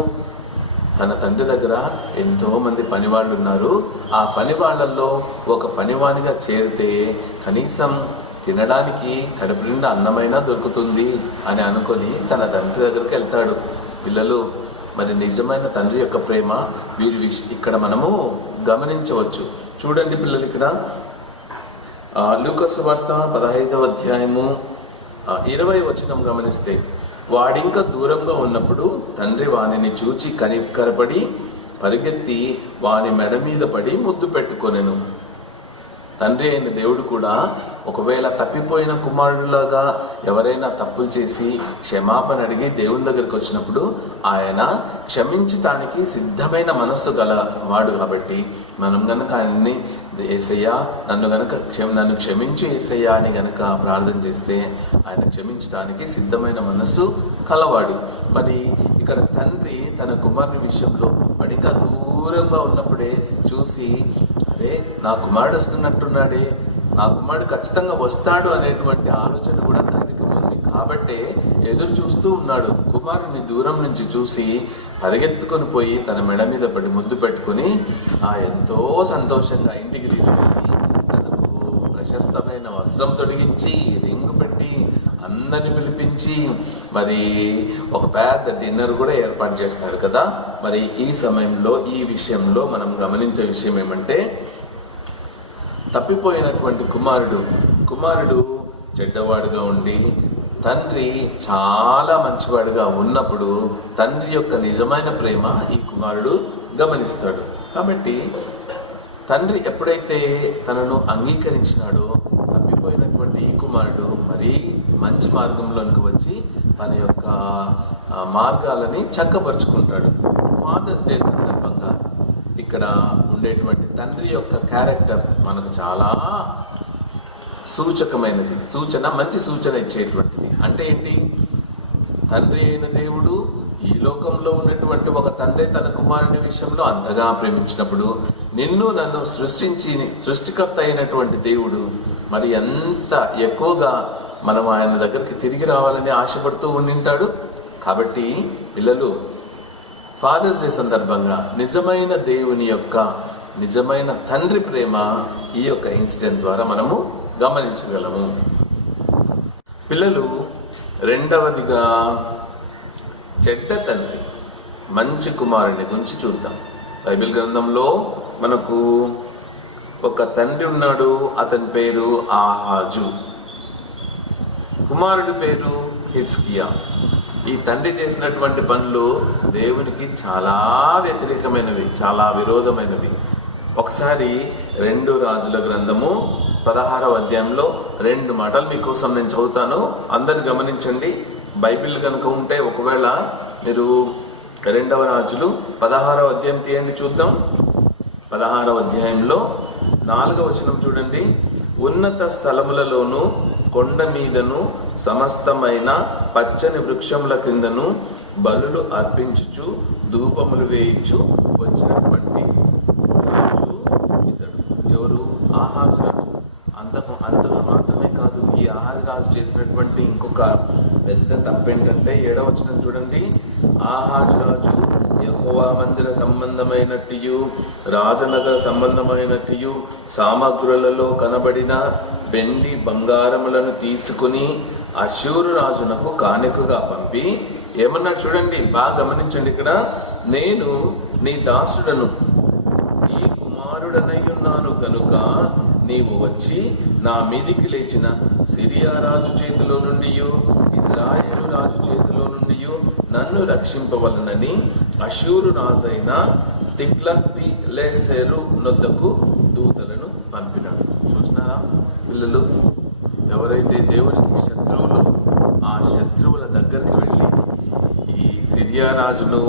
తన తండ్రి దగ్గర ఎంతో మంది పనివాళ్ళు ఉన్నారు, ఆ పనివాళ్ళల్లో ఒక పనివానిగా చేరితే కనీసం తినడానికి కడుపు నిండా అన్నమైనా దొరుకుతుంది అని అనుకొని తన తండ్రి దగ్గరికి వెళ్తాడు. పిల్లలు, మరి నిజమైన తండ్రి యొక్క ప్రేమ వీరి ఇక్కడ మనము గమనించవచ్చు. చూడండి పిల్లలు, ఇక్కడ లూకా సువార్త 15వ అధ్యాయము 20వ వచనం గమనిస్తే, వాడింకా దూరంగా ఉన్నప్పుడు తండ్రి వానిని చూచి కనికరపడి పరిగెత్తి వాని మెడ మీద పడి ముద్దు పెట్టుకొనెను. తండ్రి అయిన దేవుడు కూడా ఒకవేళ తప్పిపోయిన కుమారుడిలాగా ఎవరైనా తప్పులు చేసి క్షమాపణ అడిగి దేవుని దగ్గరికి వచ్చినప్పుడు ఆయన క్షమించటానికి సిద్ధమైన మనస్సు గలవాడు. కాబట్టి మనం గనక ఆయన్ని యేసయ్యా నన్ను క్షమించు యేసయ్యా అని గనక ప్రార్థన చేస్తే ఆయన క్షమించడానికి సిద్ధమైన మనస్సు కలవాడు. మరి ఇక్కడ తండ్రి తన కుమారుని విషయంలో పడిగా దూరంగా ఉన్నప్పుడే చూసి, అరే నా కుమారుడు వస్తున్నట్టున్నాడే, నా కుమారుడు ఖచ్చితంగా వస్తాడు అనేటువంటి ఆలోచన కూడా తండ్రికి ఉంది. కాబట్టే ఎదురు చూస్తూ ఉన్నాడు. కుమారుని దూరం నుంచి చూసి పరిగెత్తుకొని పోయి తన మెడ మీద పడి ముద్దు పెట్టుకుని ఎంతో సంతోషంగా ఇంటికి తీసుకెళ్ళి తనకు ప్రశస్తమైన వస్త్రం తొడిగించి రింగు పెట్టి అందరిని పిలిపించి మరి ఒక పెద్ద డిన్నర్ కూడా ఏర్పాటు చేస్తాడు కదా. మరి ఈ సమయంలో ఈ విషయంలో మనం గమనించే విషయం ఏమంటే, తప్పిపోయినటువంటి కుమారుడు చెడ్డవాడుగా ఉండి తండ్రి చాలా మంచివాడుగా ఉన్నప్పుడు తండ్రి యొక్క నిజమైన ప్రేమ ఈ కుమారుడు గమనిస్తాడు. కాబట్టి తండ్రి ఎప్పుడైతే తనను అంగీకరించినాడో తప్పిపోయినటువంటి ఈ కుమారుడు మరీ మంచి మార్గంలోనికి వచ్చి తన యొక్క మార్గాలని చక్కపరుచుకుంటాడు. ఫాదర్స్ డే సందర్భంగా ఇక్కడ ఉండేటువంటి తండ్రి యొక్క క్యారెక్టర్ మనకు చాలా సూచకమైనది, మంచి సూచన ఇచ్చేటువంటిది. అంటే ఏంటి? తండ్రి అయిన దేవుడు ఈ లోకంలో ఉన్నటువంటి ఒక తండ్రి తన కుమారుని విషయంలో అంతగా ప్రేమించినప్పుడు నిన్ను నన్ను సృష్టికర్త అయినటువంటి దేవుడు మరి ఎంత ఎక్కువగా మనం ఆయన దగ్గరికి తిరిగి రావాలని ఆశపడుతూ ఉండింటాడు. కాబట్టి పిల్లలు, ఫాదర్స్ డే సందర్భంగా నిజమైన దేవుని యొక్క నిజమైన తండ్రి ప్రేమ ఈ యొక్క ఇన్సిడెంట్ ద్వారా మనము గమనించగలము. పిల్లలు, రెండవదిగా చెడ్డ తండ్రి మంచి కుమారుని గురించి చూద్దాం. బైబిల్ గ్రంథంలో మనకు ఒక తండ్రి ఉన్నాడు, అతని పేరు ఆహాజు, కుమారుడి పేరు హిజ్కియా. ఈ తండ్రి చేసినటువంటి పనులు దేవునికి చాలా వ్యతిరేకమైనవి, చాలా విరోధమైనవి. ఒకసారి 2 రాజుల గ్రంథము 16వ అధ్యాయంలో 2 మాటలు మీకోసం నేను చదువుతాను, అందరు గమనించండి. బైబిల్ కనుక ఉంటే ఒకవేళ మీరు 2వ రాజులు 16వ అధ్యాయం తీయండి చూద్దాం. 16వ అధ్యాయంలో 4వ వచనం చూడండి. ఉన్నత స్థలములలోను కొండ మీదను సమస్తమైన పచ్చని వృక్షముల క్రిందను బలులు అర్పించుచు ధూపములు వేయించు వచ్చినటువంటి రాజు ఇతడు. ఎవరు? ఆహాజు రాజు. అంత మాత్రమే కాదు, ఈ ఆహాజు రాజు చేసినటువంటి ఇంకొక పెద్ద తప్పేంటంటే 7వ వచనం చూడండి. ఆహాజు రాజు యెహోవా మందిర సంబంధమైనట్టు రాజనగర సంబంధమైనట్టు సామగ్రులలో కనబడిన వెండి బంగారములను తీసుకుని అష్షూరు రాజునకు కానుకగా పంపి ఏమన్నా చూడండి, బాగా గమనించండి. ఇక్కడ నేను నీ దాసుడను, నీ కుమారుడనై ఉన్నాను కనుక నీవు వచ్చి నా మీదికి లేచిన సిరియా రాజు చేతిలో నుండి ఇజ్రాయేలు రాజు చేతిలో నుండి నన్ను రక్షింపవలనని అష్షూరు రాజైన తిగ్లత్-పిలెసెరు నొద్దకు దూతలను పంపినాడు. చూసినారా పిల్లలు? ఎవరైతే దేవునికి శత్రువులు, ఆ శత్రువుల దగ్గరికి వెళ్ళి ఈ సిరియా రాజును,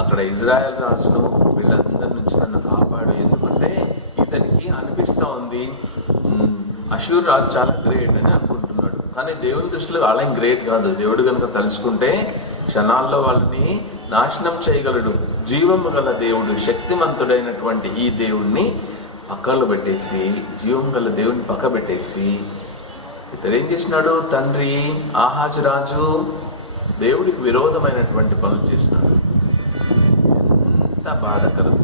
అక్కడ ఇజ్రాయెల్ రాజును, వీళ్ళందరి నుంచి నన్ను కాపాడు. ఎందుకంటే ఇతనికి అనిపిస్తూ ఉంది అష్షూరు రాజు చాలా గ్రేట్ అని అనుకుంటున్నాడు. కానీ దేవుని దృష్టిలో వాళ్ళేం గ్రేట్ కాదు. దేవుడు కనుక తలుచుకుంటే క్షణాల్లో వాళ్ళని నాశనం చేయగలడు. జీవము గల దేవుడు, శక్తిమంతుడైనటువంటి ఈ దేవుణ్ణి పక్కలో పెట్టేసి, జీవం గల దేవుని పక్క పెట్టేసి ఇతడు ఏం చేసినాడు? తండ్రి ఆహాజు రాజు దేవుడికి విరోధమైనటువంటి పనులు చేసినాడు. ఎంత బాధకరం.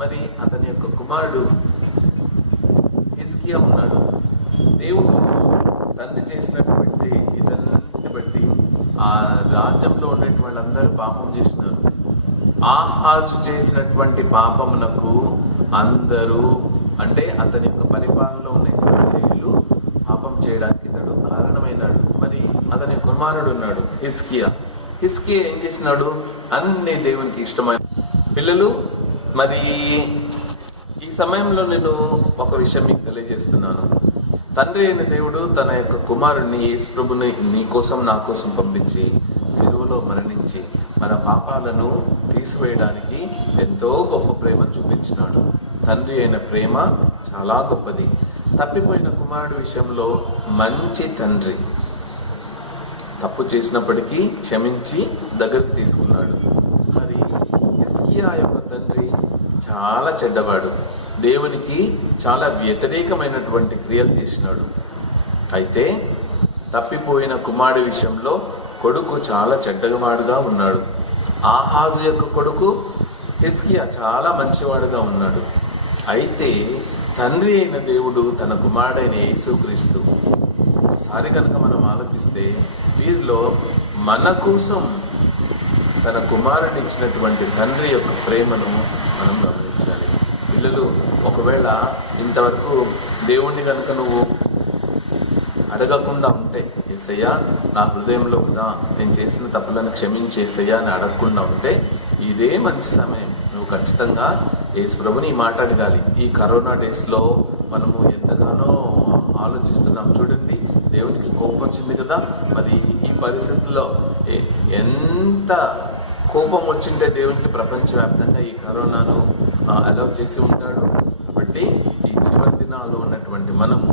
మరి అతని యొక్క కుమారుడు హిజ్కియా ఉన్నాడు. దేవుడు తండ్రి చేసినటువంటి ఇతన్ని బట్టి ఆ రాజ్యంలో ఉన్నటువంటి వాళ్ళందరూ పాపం చేసినారు. ఆహాజు చేసినటువంటి పాపమునకు అందరూ, అంటే అతని యొక్క పరిపాలనలో ఉన్న ఇశ్రాయేలీయులు పాపం చేయడానికి ఇతడు కారణమైనాడు. మరి అతని కుమారుడు ఉన్నాడు హిజ్కియా ఏం చేసినాడు? అన్ని దేవునికి ఇష్టమైన పిల్లలు. మరి ఈ సమయంలో నేను ఒక విషయం మీకు తెలియజేస్తున్నాను. తండ్రి అయిన దేవుడు తన యొక్క కుమారుడిని యేసు ప్రభుని నీ కోసం నా కోసం పంపించి సిలువలో మరణించి మన పాపాలను తీసివేయడానికి ఎంతో గొప్ప ప్రేమ చూపించినాడు. తండ్రి అయిన ప్రేమ చాలా గొప్పది. తప్పిపోయిన కుమారుడు విషయంలో మంచి తండ్రి, తప్పు చేసినప్పటికీ క్షమించి దగ్గరికి తీసుకున్నాడు. మరి హిజ్కియా యొక్క తండ్రి చాలా చెడ్డవాడు, దేవునికి చాలా వ్యతిరేకమైనటువంటి క్రియలు చేసినాడు. అయితే తప్పిపోయిన కుమారుడి విషయంలో కొడుకు చాలా చెడ్డవాడుగా ఉన్నాడు. ఆహాజు యొక్క కొడుకు హిజ్కియా చాలా మంచివాడుగా ఉన్నాడు. అయితే తండ్రి అయిన దేవుడు తన కుమారుడైన యేసుక్రీస్తు, ఒకసారి కనుక మనం ఆలోచిస్తే వీరిలో మన కోసం తన కుమారుని ఇచ్చినటువంటి తండ్రి యొక్క ప్రేమను మనం గమనించాలి. పిల్లలు, ఒకవేళ ఇంతవరకు దేవుణ్ణి కనుక నువ్వు అడగకుండా ఉంటే, యేసయ్యా నా హృదయంలో కదా నేను చేసిన తప్పులను క్షమించేసయ్యా అని అడగకుండా ఉంటే, ఇదే మంచి సమయం. నువ్వు ఖచ్చితంగా యేసు ప్రభుని ఈ మాట అడగాలి. ఈ కరోనా డేస్లో మనము ఎంతగానో ఆలోచిస్తున్నాం. చూడండి, దేవునికి కోపం వచ్చింది కదా. మరి ఈ పరిస్థితుల్లో ఎంత కోపం వచ్చింటే దేవునికి ప్రపంచవ్యాప్తంగా ఈ కరోనాను అలౌ చేసి ఉంటాడు. కాబట్టి ఈ చివరి దినాల్లో ఉన్నటువంటి మనము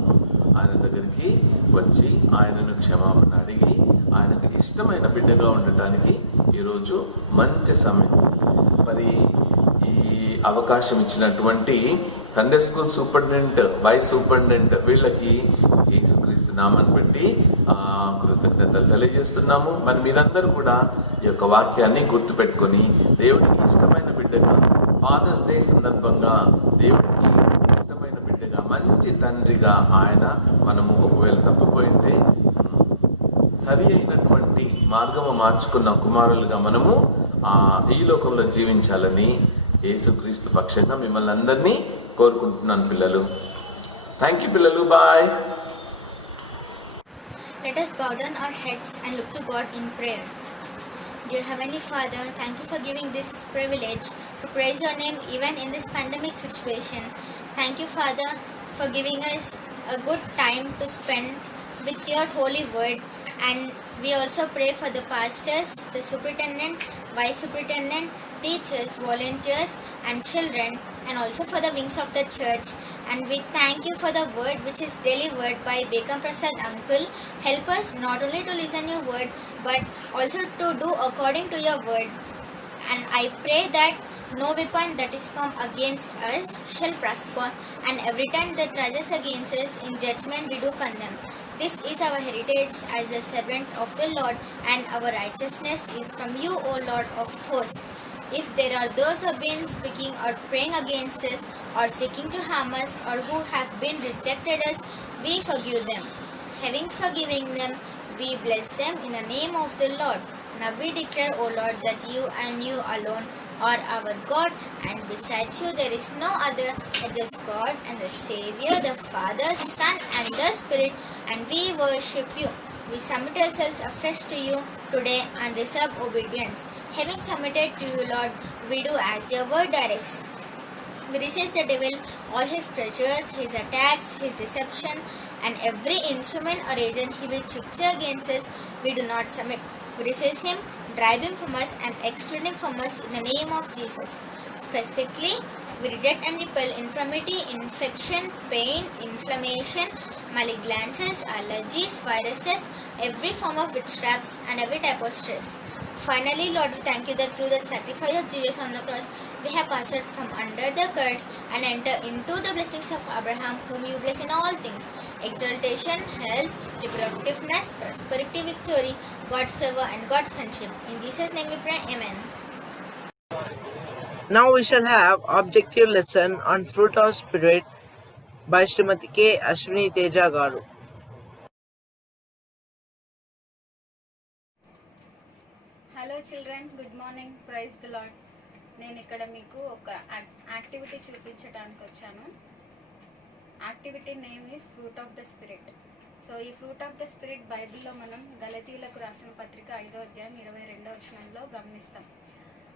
ఆయన దగ్గరికి వచ్చి ఆయనను క్షమాపణ అడిగి ఆయనకు ఇష్టమైన బిడ్డగా ఉండటానికి ఈరోజు మంచి సమయం. మరి ఈ అవకాశం ఇచ్చినటువంటి Sunday school superintendent, vice superintendent వీళ్ళకి యేసుక్రీస్తు నామాన్ని బట్టి కృతజ్ఞతలు తెలియజేస్తున్నాము. మరి మీరందరూ కూడా ఈ యొక్క వాక్యాన్ని గుర్తుపెట్టుకొని దేవుడికి ఇష్టమైన బిడ్డగా, ఫాదర్స్ డే సందర్భంగా దేవుడికి ఇష్టమైన బిడ్డగా, మంచి తండ్రిగా ఆయన మనము ఒకవేళ తప్పిపోయింటే సరి అయినటువంటి మార్గము మార్చుకున్న కుమారులుగా మనము ఈ లోకంలో జీవించాలని యేసుక్రీస్తు పక్షంగా మిమ్మల్ని అందరినీ కోరుకుంటున్నాను పిల్లలు. థ్యాంక్ యూ పిల్లలు, bye. Let us bow down our heads and look to God in prayer. Dear Heavenly Father, thank you for giving this privilege to praise your name even in this pandemic situation. Thank you, Father, for giving us a good time to spend with your holy word. And we also pray for the pastors, the superintendent, vice superintendent, teachers, volunteers, and children, and also for the wings of the church. And we thank you for the word which is delivered by Bekam Prasad uncle. Help us not only to listen your word, but also to do according to your word. And I pray that no weapon that is formed against us shall prosper, and every tongue that rises against us in judgment we do condemn. This is our heritage as a servant of the Lord, and our righteousness is from you, O Lord of hosts. If there are those who have been speaking or praying against us, or seeking to harm us, or who have been rejected us, we forgive them. Having forgiven them, we bless them in the name of the Lord. Now we declare, O Lord, that you and you alone are our God, and besides you there is no other, just God and the Savior, the Father, Son, and the Spirit, and we worship you. We submit ourselves afresh to you today and deserve obedience. Having submitted to you, Lord, we do as your word directs. We resist the devil, all his pleasures, his attacks, his deception, and every instrument or agent he will picture against us. We do not submit. We resist him, drive him from us, and exclude him from us in the name of Jesus. Specifically, we reject and repel infirmity, infection, pain, inflammation, malignancies, allergies, viruses, every form of witchcrafts, and every type of stress. Finally, Lord, we thank you that through the sacrifice of Jesus on the cross, we have passed from under the curse and enter into the blessings of Abraham, whom you bless in all things. Exaltation, health, reproductiveness, prosperity, victory, God's favor, and God's friendship. In Jesus' name we pray, Amen. Now we shall have objective lesson on fruit of spirit by Srimati K. Ashwini Teja Garu. Hello children, good morning, praise the Lord. నేను ఇక్కడ మీకు ఒక activity చూపించడానికి వచ్చాను. Activity name is fruit of the spirit. So ఈ fruit of the spirit బైబిల్లో మనం గలతీయులకు రాసిన పత్రిక 5వ అధ్యాయం 22వ వచనంలో గమనిస్తాం.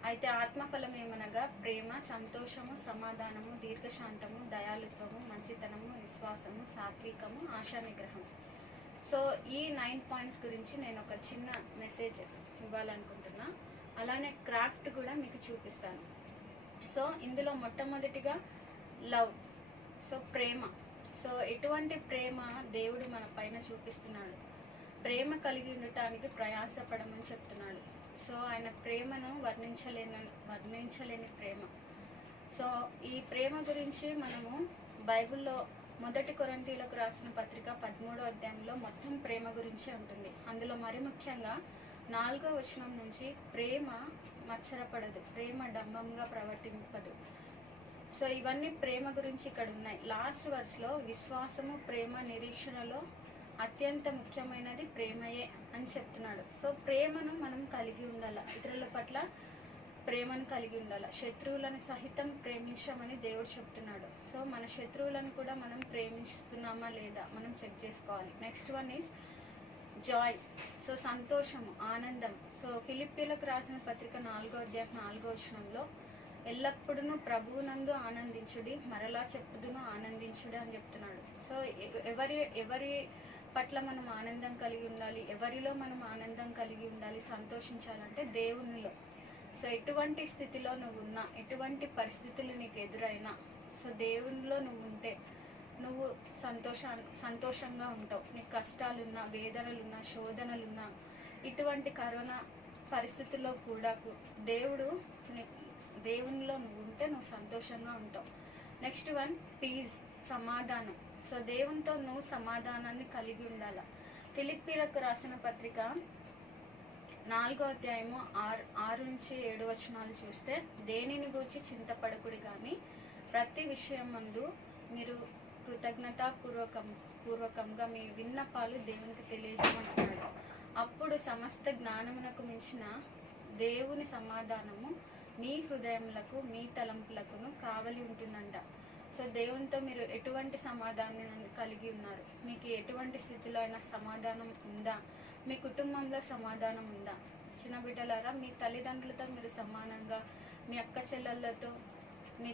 అయితే ఆత్మఫలం ఏమనగా ప్రేమ, సంతోషము, సమాధానము, దీర్ఘశాంతము, దయాళుత్వము, మంచితనము, విశ్వాసము, సాత్వికము, ఆశా నిగ్రహం. సో ఈ 9 పాయింట్స్ గురించి నేను ఒక చిన్న మెసేజ్ ఇవ్వాలనుకుంటున్నా. అలానే క్రాఫ్ట్ కూడా మీకు చూపిస్తాను. సో ఇందులో మొట్టమొదటిగా లవ్, సో ప్రేమ. సో ఎటువంటి ప్రేమ దేవుడు మన పైన చూపిస్తున్నాడు? ప్రేమ కలిగి ఉండటానికి ప్రయాసపడమని చెప్తున్నాడు. సో ఆయన ప్రేమను వర్ణించలేని ప్రేమ. సో ఈ ప్రేమ గురించి మనము బైబిల్లో 1 కొరింథీయులకు రాసిన పత్రిక 13వ అధ్యాయంలో మొత్తం ప్రేమ గురించి ఉంటుంది. అందులో మరి ముఖ్యంగా 4వ వచనం నుంచి ప్రేమ మత్సరపడదు, ప్రేమ డంబంగా ప్రవర్తింపదు. సో ఇవన్నీ ప్రేమ గురించి ఇక్కడ ఉన్నాయి. లాస్ట్ వర్స్లో విశ్వాసము, ప్రేమ, నిరీక్షణలో అత్యంత ముఖ్యమైనది ప్రేమయే అని చెప్తున్నాడు. సో ప్రేమను మనం కలిగి ఉండాలి, ఇతరుల పట్ల ప్రేమను కలిగి ఉండాలి. శత్రువులను సహితం ప్రేమించమని దేవుడు చెప్తున్నాడు. సో మన శత్రువులను కూడా మనం ప్రేమిస్తున్నామా లేదా మనం చెక్ చేసుకోవాలి. Next one is Joy, so సంతోషము, ఆనందం. సో ఫిలిప్పీలకు రాసిన పత్రిక 4వ అధ్యాయం 4వ వచనంలో ఎల్లప్పుడూ ప్రభువునందు ఆనందించుడి, మరలా చెప్పుదును ఆనందించుడి అని చెప్తున్నాడు. సో ఎవరి పట్ల మనం ఆనందం కలిగి ఉండాలి, ఎవరిలో మనం ఆనందం కలిగి ఉండాలి, సంతోషించాలంటే దేవునిలో. సో ఎటువంటి స్థితిలో నువ్వు ఉన్నా, ఎటువంటి పరిస్థితులు నీకు ఎదురైనా, సో దేవునిలో నువ్వు ఉంటే నువ్వు సంతోషంగా ఉంటావు. నీకు కష్టాలున్నా, వేదనలున్నా, శోధనలున్నా, ఇటువంటి కరోనా పరిస్థితుల్లో కూడా దేవునిలో నువ్వు ఉంటే నువ్వు సంతోషంగా ఉంటావు. నెక్స్ట్ వన్ పీస్, సమాధానం. సో దేవునితో నువ్వు సమాధానాన్ని కలిగి ఉండాలి. ఫిలిప్పీలకు రాసిన పత్రిక 4వ అధ్యాయము 6 నుంచి 7 వచనాలు చూస్తే, దేనిని గూర్చి చింతపడకుడి కానీ ప్రతి విషయం మందు మీరు కృతజ్ఞతాపూర్వకంగా మీ విన్నపాలు దేవునికి తెలియజేయమంటున్నాడు. అప్పుడు సమస్త జ్ఞానమునకు మించిన దేవుని సమాధానము మీ హృదయములకు, మీ తలంపులకును కావలి ఉంటుందంట. సో దేవునితో మీరు ఎటువంటి సమాధానాన్ని కలిగి ఉన్నారు? మీకు ఎటువంటి స్థితిలో అయినా సమాధానం ఉందా? మీ కుటుంబంలో సమాధానం ఉందా? చిన్న బిడ్డలారా, మీ తల్లిదండ్రులతో మీరు సమానంగా, మీ అక్క చెల్లెళ్ళతో, మీ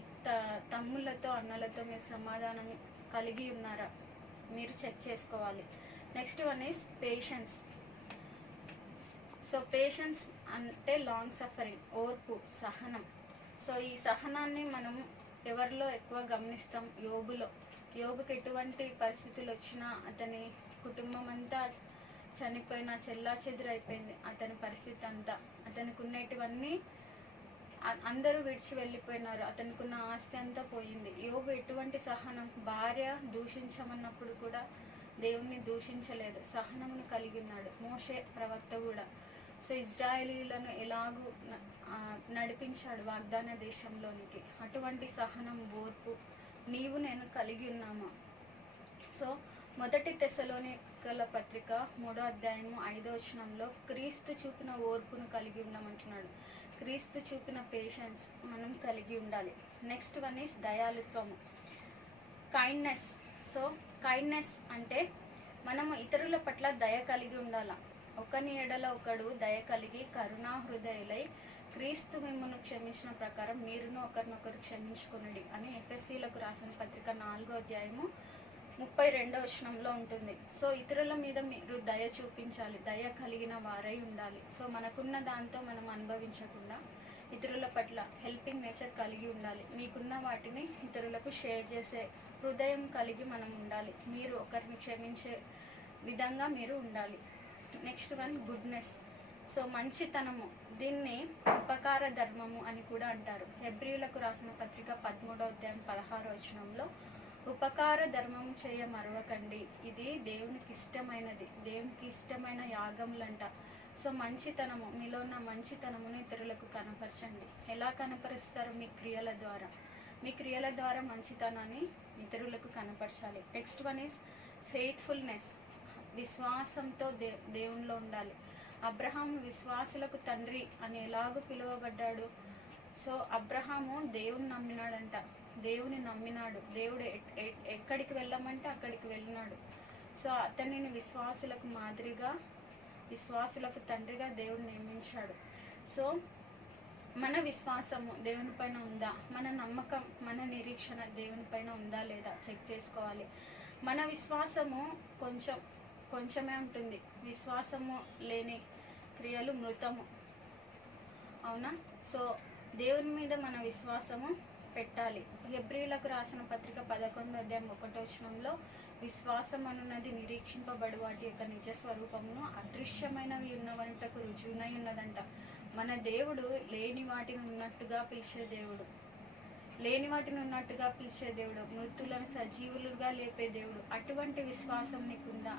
తమ్ముళ్ళతో, అన్నలతో మీరు సమాధానం కలిగి ఉన్నారా? మీరు చెక్ చేసుకోవాలి. Next one is patience. So patience అంటే లాంగ్ సఫరింగ్, ఓర్పు, సహనం. సో ఈ సహనాన్ని మనం ఎవరిలో ఎక్కువ గమనిస్తాం? యోబుకి ఎటువంటి పరిస్థితులు వచ్చినా, అతని కుటుంబం అంతా చనిపోయిన చెల్లాచెదురైపోయింది అతని పరిస్థితి అంతా. అతనికి ఉన్నటివన్నీ అందరూ విడిచి వెళ్ళిపోయినారు, అతనికి ఉన్న ఆస్తి అంతా పోయింది. యోబు ఎటువంటి సహనం, భార్య దూషించమన్నప్పుడు కూడా దేవుణ్ణి దూషించలేదు, సహనమును కలిగి ఉన్నాడు. మోషే ప్రవక్త కూడా. సో ఇజ్రాయేలీలను ఎలాగూ నడిపించాడు వాగ్దాన దేశంలోనికి. అటువంటి సహనం, ఓర్పు నీవు నేను కలిగి ఉన్నామా? సో మొదటి తెస్సలోనికల పత్రిక 3వ అధ్యాయము 5వ వచనంలో క్రీస్తు చూపిన ఓర్పును కలిగి ఉండమంటున్నాడు. క్రీస్తు చూపిన పేషెన్స్ మనం కలిగి ఉండాలి. నెక్స్ట్ వన్ ఈస్ దయాళుత్వము, కైండ్నెస్. సో కైండ్నెస్ అంటే మనము ఇతరుల పట్ల దయ కలిగి ఉండాల. ఒకని ఎడల ఒకడు దయ కలిగి కరుణా హృదయులై క్రీస్తు మిమ్మును క్షమించిన ప్రకారం మీరును ఒకరినొకరు క్షమించుకొనుడి అని ఎఫెసీలకు రాసిన పత్రిక 4వ అధ్యాయము 32వ వచనంలో ఉంటుంది. సో ఇతరుల మీద మీరు దయ చూపించాలి, దయ కలిగిన వారై ఉండాలి. సో మనకున్న దాంతో మనం అనుభవించకుండా ఇతరుల పట్ల హెల్పింగ్ నేచర్ కలిగి ఉండాలి. మీకున్న వాటిని ఇతరులకు షేర్ చేసే హృదయం కలిగి మనం ఉండాలి. మీరు ఒకరిని క్షమించే విధంగా మీరు ఉండాలి. Next one goodness. సో మంచితనము, దీన్ని ఉపకార ధర్మము అని కూడా అంటారు. హెబ్రీయులకు రాసిన పత్రిక 13వ అధ్యాయం 16వ వచనంలో ఉపకార ధర్మము చేయ మరవకండి, ఇది దేవునికి ఇష్టమైనది, దేవునికి ఇష్టమైన యాగములంట. సో మంచితనము, మీలో ఉన్న మంచితనమును ఇతరులకు కనపరచండి. ఎలా కనపరుస్తారు? మీ క్రియల ద్వారా. మీ క్రియల ద్వారా మంచితనాన్ని ఇతరులకు కనపరచాలి. నెక్స్ట్ వన్ ఈస్ ఫెయిత్ఫుల్నెస్, విశ్వాసంతో దేవునిలో ఉండాలి. అబ్రహాము విశ్వాసులకు తండ్రి అని ఎలాగూ పిలువబడ్డాడు? సో అబ్రహాము దేవుని నమ్మినాడంట, దేవుని నమ్మినాడు. దేవుడు ఎక్కడికి వెళ్ళమంటే అక్కడికి వెళ్ళినాడు. సో అతనిని విశ్వాసులకు మాదిరిగా, విశ్వాసులకు తండ్రిగా దేవుడు నియమించాడు. సో మన విశ్వాసము దేవుని పైన ఉందా? మన నమ్మకం, మన నిరీక్షణ దేవుని పైన ఉందా లేదా చెక్ చేసుకోవాలి. మన విశ్వాసము కొంచెమే ఉంటుంది. విశ్వాసము లేని క్రియలు మృతము, అవునా? సో దేవుని మీద మన విశ్వాసము పెట్టాలి. హెబ్రీయులకు రాసిన పత్రిక 11వ అధ్యాయం 1వ వచనంలో విశ్వాసం అనున్నది నిరీక్షింపబడు వాటి యొక్క నిజ స్వరూపమును అదృశ్యమైనవి ఉన్నవంటకు రుజువునై ఉన్నదంట. మన దేవుడు లేని వాటిని ఉన్నట్టుగా పిలిచే దేవుడు, లేని వాటిని ఉన్నట్టుగా పిలిచే దేవుడు, మృతులను సజీవులుగా లేపే దేవుడు. అటువంటి విశ్వాసం నీకుందా?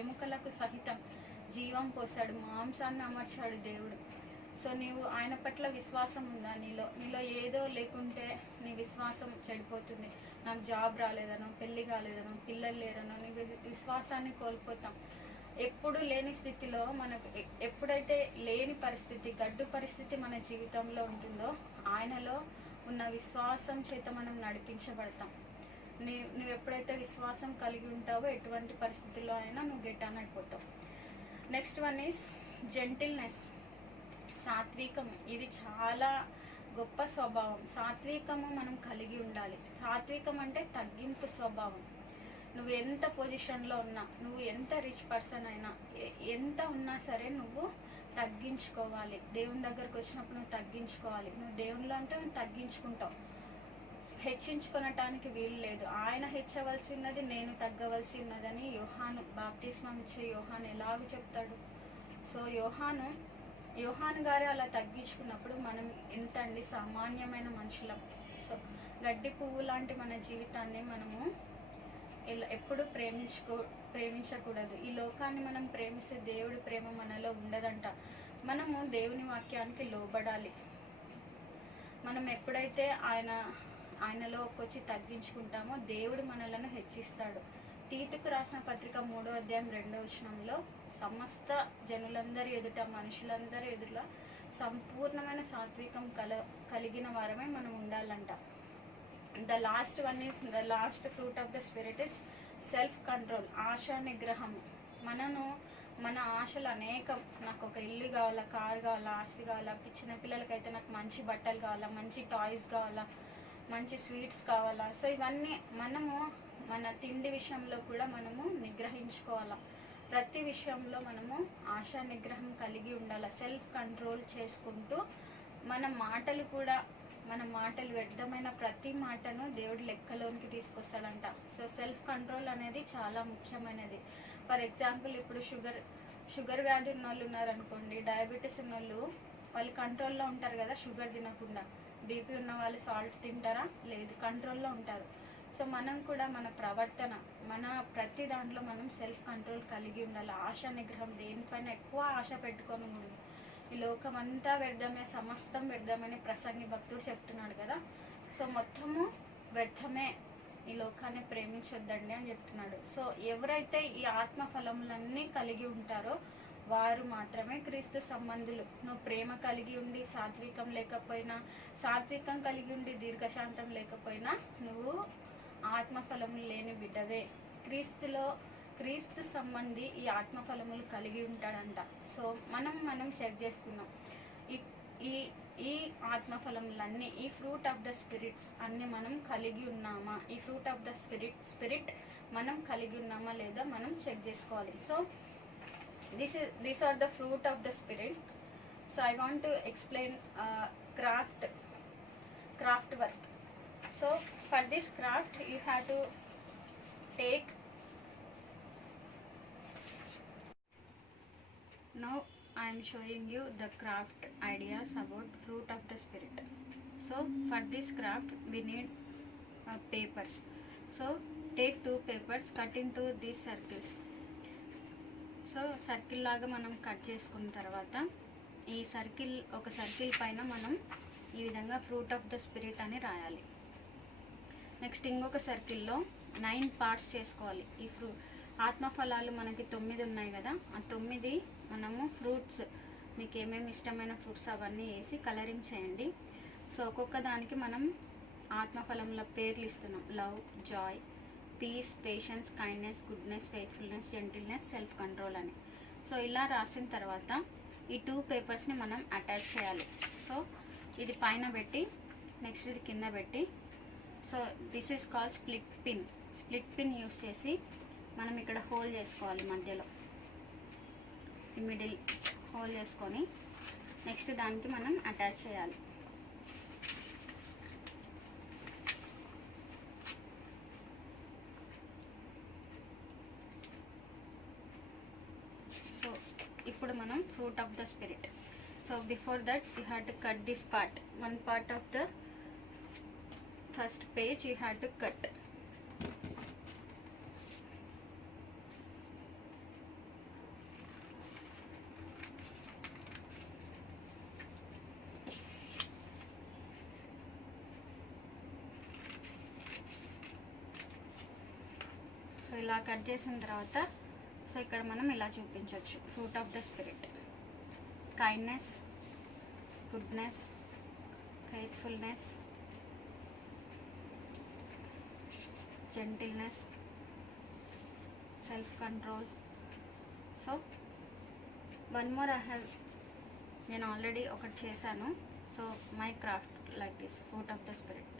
ఎముకలకు సహితం జీవం పోసాడు, మాంసాన్ని అమర్చాడు దేవుడు. సో నీవు ఆయన పట్ల విశ్వాసం ఉందా? నీలో ఏదో లేకుంటే నీ విశ్వాసం చెడిపోతుంది. నాకు జాబ్ రాలేదనో, పెళ్ళి కాలేదనో, పిల్లలు లేరనో నీ విశ్వాసాన్ని కోల్పోతాం. ఎప్పుడు లేని స్థితిలో మనకు ఎప్పుడైతే లేని పరిస్థితి, గడ్డు పరిస్థితి మన జీవితంలో ఉంటుందో ఆయనలో ఉన్న విశ్వాసం చేత మనం నడిపించబడతాం. నువ్వు ఎప్పుడైతే విశ్వాసం కలిగి ఉంటావో ఎటువంటి పరిస్థితుల్లో అయినా నువ్వు గెట్ ఆన్ అయిపోతావు. నెక్స్ట్ వన్ ఈస్ జెంటిల్నెస్, సాత్వికం. ఇది చాలా గొప్ప స్వభావం. సాత్వికము మనం కలిగి ఉండాలి. సాత్వికం అంటే తగ్గింపు స్వభావం. నువ్వు ఎంత పొజిషన్లో ఉన్నా, నువ్వు ఎంత రిచ్ పర్సన్ అయినా, ఎంత ఉన్నా సరే నువ్వు తగ్గించుకోవాలి. దేవుని దగ్గరకు వచ్చినప్పుడు నువ్వు తగ్గించుకోవాలి. నువ్వు దేవునిలో అంటే నువ్వు తగ్గించుకుంటావు. హెచ్చించుకొనటానికి వీలు లేదు. ఆయన హెచ్చవలసి ఉన్నది, నేను తగ్గవలసి ఉన్నదని యోహాను, బాప్టిస్మం ఇచ్చే యోహాను ఎలాగ చెప్తాడు? సో యోహాను గారే అలా తగ్గించుకున్నప్పుడు మనం ఎంత అండి సామాన్యమైన మనుషులం. సో గడ్డి పువ్వు లాంటి మన జీవితాన్ని మనము ఎప్పుడు ప్రేమించకూడదు. ఈ లోకాన్ని మనం ప్రేమిస్తే దేవుడి ప్రేమ మనలో ఉండదంట. మనము దేవుని వాక్యానికి లోబడాలి. మనం ఎప్పుడైతే ఆయనలోకి వచ్చి తగ్గించుకుంటామో దేవుడు మనలను హెచ్చిస్తాడు. తీతుకు రాసిన పత్రిక 3వ అధ్యాయం 2వ వచనంలో సమస్త జనులందరి ఎదుట, మనుషులందరి ఎదుట సంపూర్ణమైన సాత్వికం కలిగిన వారమే మనం ఉండాలంట. The last one is the last fruit of the spirit is self control, ASHA నిగ్రహము. మన ఆశలు అనేకం. నాకు ఒక ఇల్లు కావాలా, కారు కావాలా, ఆస్తి కావాలా, చిన్న పిల్లలకైతే నాకు మంచి బట్టలు కావాలా, మంచి టాయ్స్ కావాలా, మంచి స్వీట్స్ కావాలా. సో ఇవన్నీ మనము మన తిండి విషయంలో కూడా మనము నిగ్రహించుకోవాలా. ప్రతి విషయంలో మనము ఆశా నిగ్రహం కలిగి ఉండాలి. సెల్ఫ్ కంట్రోల్ చేసుకుంటూ మన మాటలు వ్యర్థమైన ప్రతి మాటను దేవుడు లెక్కలోనికి తీసుకొస్తాడంట. సో సెల్ఫ్ కంట్రోల్ అనేది చాలా ముఖ్యమైనది. ఫర్ ఎగ్జాంపుల్ ఇప్పుడు షుగర్ వ్యాధి ఉన్న వాళ్ళు ఉన్నారనుకోండి, డయాబెటీస్ ఉన్న వాళ్ళు కంట్రోల్లో ఉంటారు కదా, షుగర్ తినకుండా. బీపీ ఉన్న వాళ్ళు సాల్ట్ తింటారా? లేదు, కంట్రోల్లో ఉంటారు. సో మనం కూడా మన ప్రవర్తన, మన ప్రతి దాంట్లో మనం సెల్ఫ్ కంట్రోల్ కలిగి ఉండాలి. ఆశా నిగ్రహం, దేనిపైన ఎక్కువ ఆశ పెట్టుకొని ఉండదు. ఈ లోకం అంతా వ్యర్థమే, సమస్తం వ్యర్థమని ప్రసంగి భక్తుడు చెప్తున్నాడు కదా. సో మొత్తము వ్యర్థమే, ఈ లోకాన్ని ప్రేమించొద్దండి అని చెప్తున్నాడు. సో ఎవరైతే ఈ ఆత్మ ఫలములన్నీ కలిగి ఉంటారో వారు మాత్రమే క్రీస్తు సంబంధులు. నువ్వు ప్రేమ కలిగి ఉండి సాత్వికం కలిగి ఉండి దీర్ఘశాంతం లేకపోయినా నువ్వు ఆత్మఫలములు లేని బిడ్డవే. క్రీస్తు సంబంధి ఈ ఆత్మఫలములు కలిగి ఉంటాడంట. సో మనం చెక్ చేసుకున్నాం, ఈ ఆత్మఫలములన్నీ, ఈ ఫ్రూట్ ఆఫ్ ద స్పిరిట్స్ అన్ని మనం కలిగి ఉన్నామా? ఈ ఫ్రూట్ ఆఫ్ ద స్పిరిట్ మనం కలిగి ఉన్నామా లేదా మనం చెక్ చేసుకోవాలి. So these are the fruit of the spirit. So I want to explain craft work. So for this craft you have to take, now I am showing you the craft ideas about fruit of the spirit. So for this craft we need papers. So take 2 papers, cut into these circles. So circle లాగా మనం cut చేసుకున్న తర్వాత ఈ ఒక circle పైన మనం ఈ విధంగా ఫ్రూట్ ఆఫ్ ద స్పిరిట్ అని రాయాలి. నెక్స్ట్ ఇంకొక సర్కిల్లో 9 పార్ట్స్ చేసుకోవాలి. ఈ ఆత్మఫలాలు మనకి 9 ఉన్నాయి కదా, ఆ 9 మనము ఫ్రూట్స్, మీకు ఏమేమి ఇష్టమైన ఫ్రూట్స్ అవన్నీ వేసి కలరింగ్ చేయండి. సో ఒక్కొక్క దానికి మనం ఆత్మఫలముల పేర్లు ఇస్తున్నాం. Love, joy, peace, patience, kindness, goodness, faithfulness, gentleness, self control అని. సో ఇలా రాసిన తర్వాత ఈ 2 పేపర్స్ని మనం అటాచ్ చేయాలి. సో ఇది పైన పెట్టి నెక్స్ట్ ఇది కింద పెట్టి, so this is call split pin use చేసి మనం ఇక్కడ హోల్ చేసుకోవాలి. మధ్యలో ఈ మిడిల్ హోల్ చేసుకొని నెక్స్ట్ దానికి మనం అటాచ్ చేయాలి. ఇప్పుడు మనం fruit of the spirit. So before that you have to cut this part, 1 part of the first page you have to cut. So ఇలా కట్ చేసిన తర్వాత సో ఇక్కడ మనం ఇలా చూపించవచ్చు. Fruit of the spirit, kindness, goodness, faithfulness, gentleness, self control. So 1 more నేను already ఒకటి చేశాను. So my craft like this, fruit of the spirit.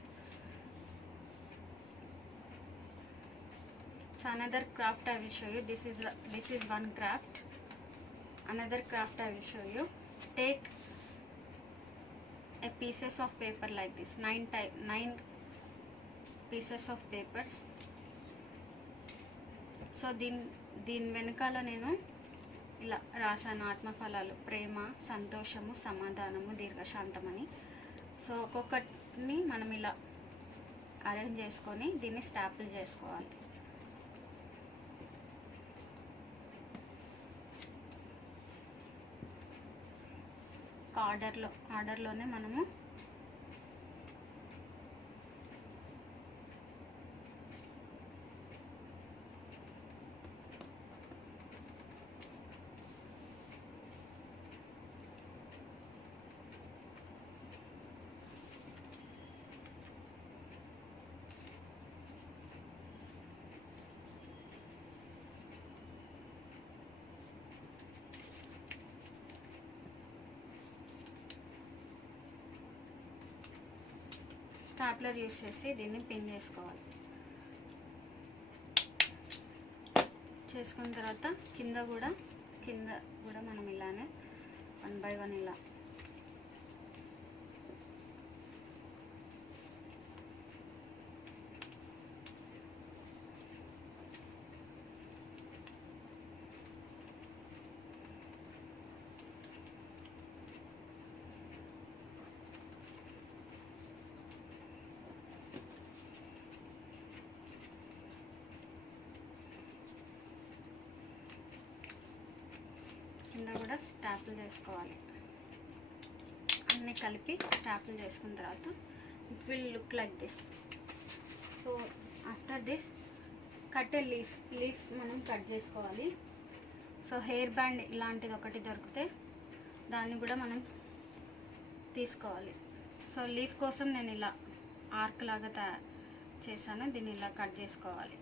So another craft I will show you. This is one craft. Another craft I will show you. Take a pieces of paper like this, 9 pieces of papers. So దీని వెనకాల నేను ఇలా రాశాను ఆత్మఫలాలు, ప్రేమ, సంతోషము, సమాధానము, దీర్ఘశాంతమని. So ఒక్కొక్కటిని మనం ఇలా arrange చేసుకొని దీన్ని స్టాపుల్ చేసుకోవాలి. ఆర్డర్లోనే మనము స్టాప్లర్ యూస్ చేసి దీన్ని పిన్ చేసుకోవాలి. చేసుకున్న తర్వాత కింద కూడా మనం ఇలానే 1 by 1 ఇలా కింద కూడా స్టాపులు చేసుకోవాలి. అన్నీ కలిపి స్టాపులు చేసుకున్న తర్వాత it will look like this. So after this cut A leaf మనం కట్ చేసుకోవాలి. సో హెయిర్ బ్యాండ్ ఇలాంటిది ఒకటి దొరికితే దాన్ని కూడా మనం తీసుకోవాలి. సో లీఫ్ కోసం నేను ఇలా ఆర్క్ లాగా చేశాను. దీన్ని ఇలా కట్ చేసుకోవాలి.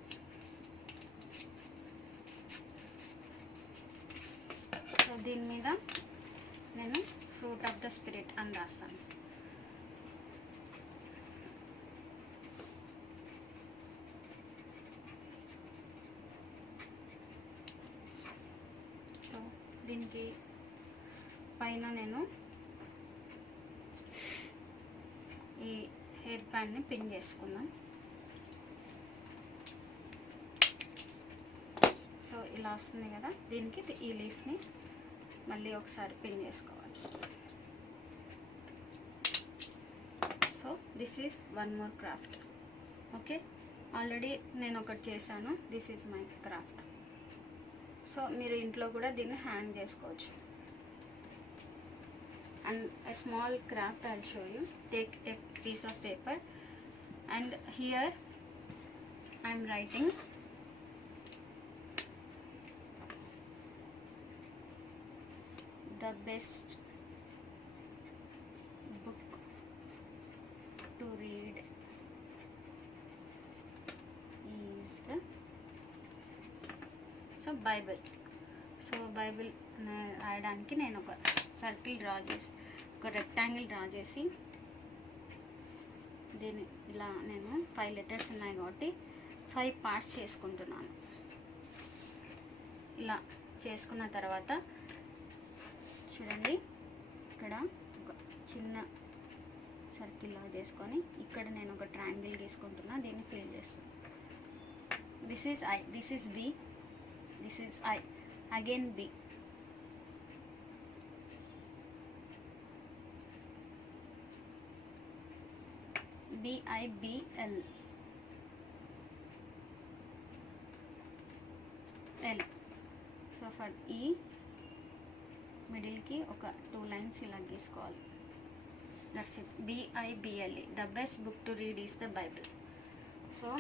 సో దీని మీద నేను ఫ్రూట్ ఆఫ్ ద స్పిరిట్ అని రాస్తాను. సో దీనికి పైన నేను ఈ హెయిర్ బ్యాండ్ని పిన్ చేసుకున్నాను. సో ఇలా వస్తుంది కదా, దీనికి ఈ లీఫ్ని మళ్ళీ ఒకసారి పిన్ చేసుకోవాలి. So this is one more craft. Okay, already నేను ఒకటి చేశాను. This is my craft. So మీరు ఇంట్లో కూడా దీన్ని హ్యాంగ్ చేసుకోవచ్చు. And a small craft I'll show you. Take a piece of paper and here I'm writing the best book to read is the Bible. So Bible రాయడానికి నేను ఒక circle draw చేసి, ఒక రెక్టాంగిల్ డ్రా చేసి, దీన్ని ఇలా నేను 5 లెటర్స్ ఉన్నాయి కాబట్టి 5 పార్ట్స్ చేసుకుంటున్నాను. ఇలా చేసుకున్న తర్వాత చూడండి, ఇక్కడ ఒక చిన్న సర్కిల్ లా చేసుకొని ఇక్కడ నేను ఒక ట్రయాంగిల్ గీసుకుంటున్నా. దీన్ని ఫిల్ చేస్తాను. This is I, this is B, this is I, again B. BIBL L. So for ఈ మిడిల్కి ఒక 2 లైన్స్ ఇలా గీసుకోవాలి. That's it. BIBLE, the best book to read is the Bible. So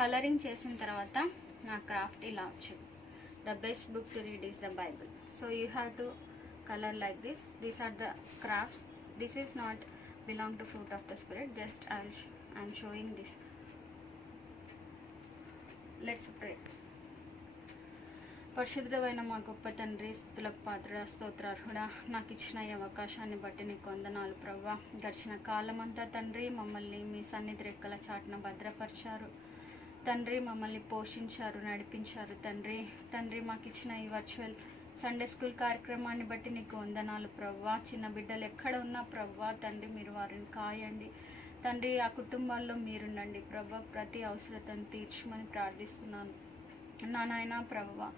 colouring చేసిన తర్వాత నా క్రాఫ్ట్ ఇలా వచ్చింది. The best book to read is the Bible. So you have to colour like this. These are the crafts. This is not belong to fruit of the spirit. Just I'm showing this. Let's pray. పరిశుద్ధమైన మా గొప్ప తండ్రి, స్తుతులకు పాత్ర, స్తోత్రార్హుడా, నాకు ఇచ్చిన ఈ అవకాశాన్ని బట్టి నీకు వందనాలు ప్రభువా. గడిచిన కాలమంతా తండ్రి మమ్మల్ని మీ సన్నిధి రెక్కల చాటున భద్రపరిచారు తండ్రి. మమ్మల్ని పోషించారు, నడిపించారు తండ్రి. మాకు ఇచ్చిన ఈ వర్చువల్ సండే స్కూల్ కార్యక్రమాన్ని బట్టి నీకు వందనాలు ప్రభువా. చిన్న బిడ్డలు ఎక్కడ ఉన్నా ప్రభువా తండ్రి మీరు వారిని కాయండి తండ్రి. ఆ కుటుంబాల్లో మీరుండండి ప్రభువా. ప్రతి అవసరతను తీర్చమని ప్రార్థిస్తున్నాను నా నాయన ప్రభువా.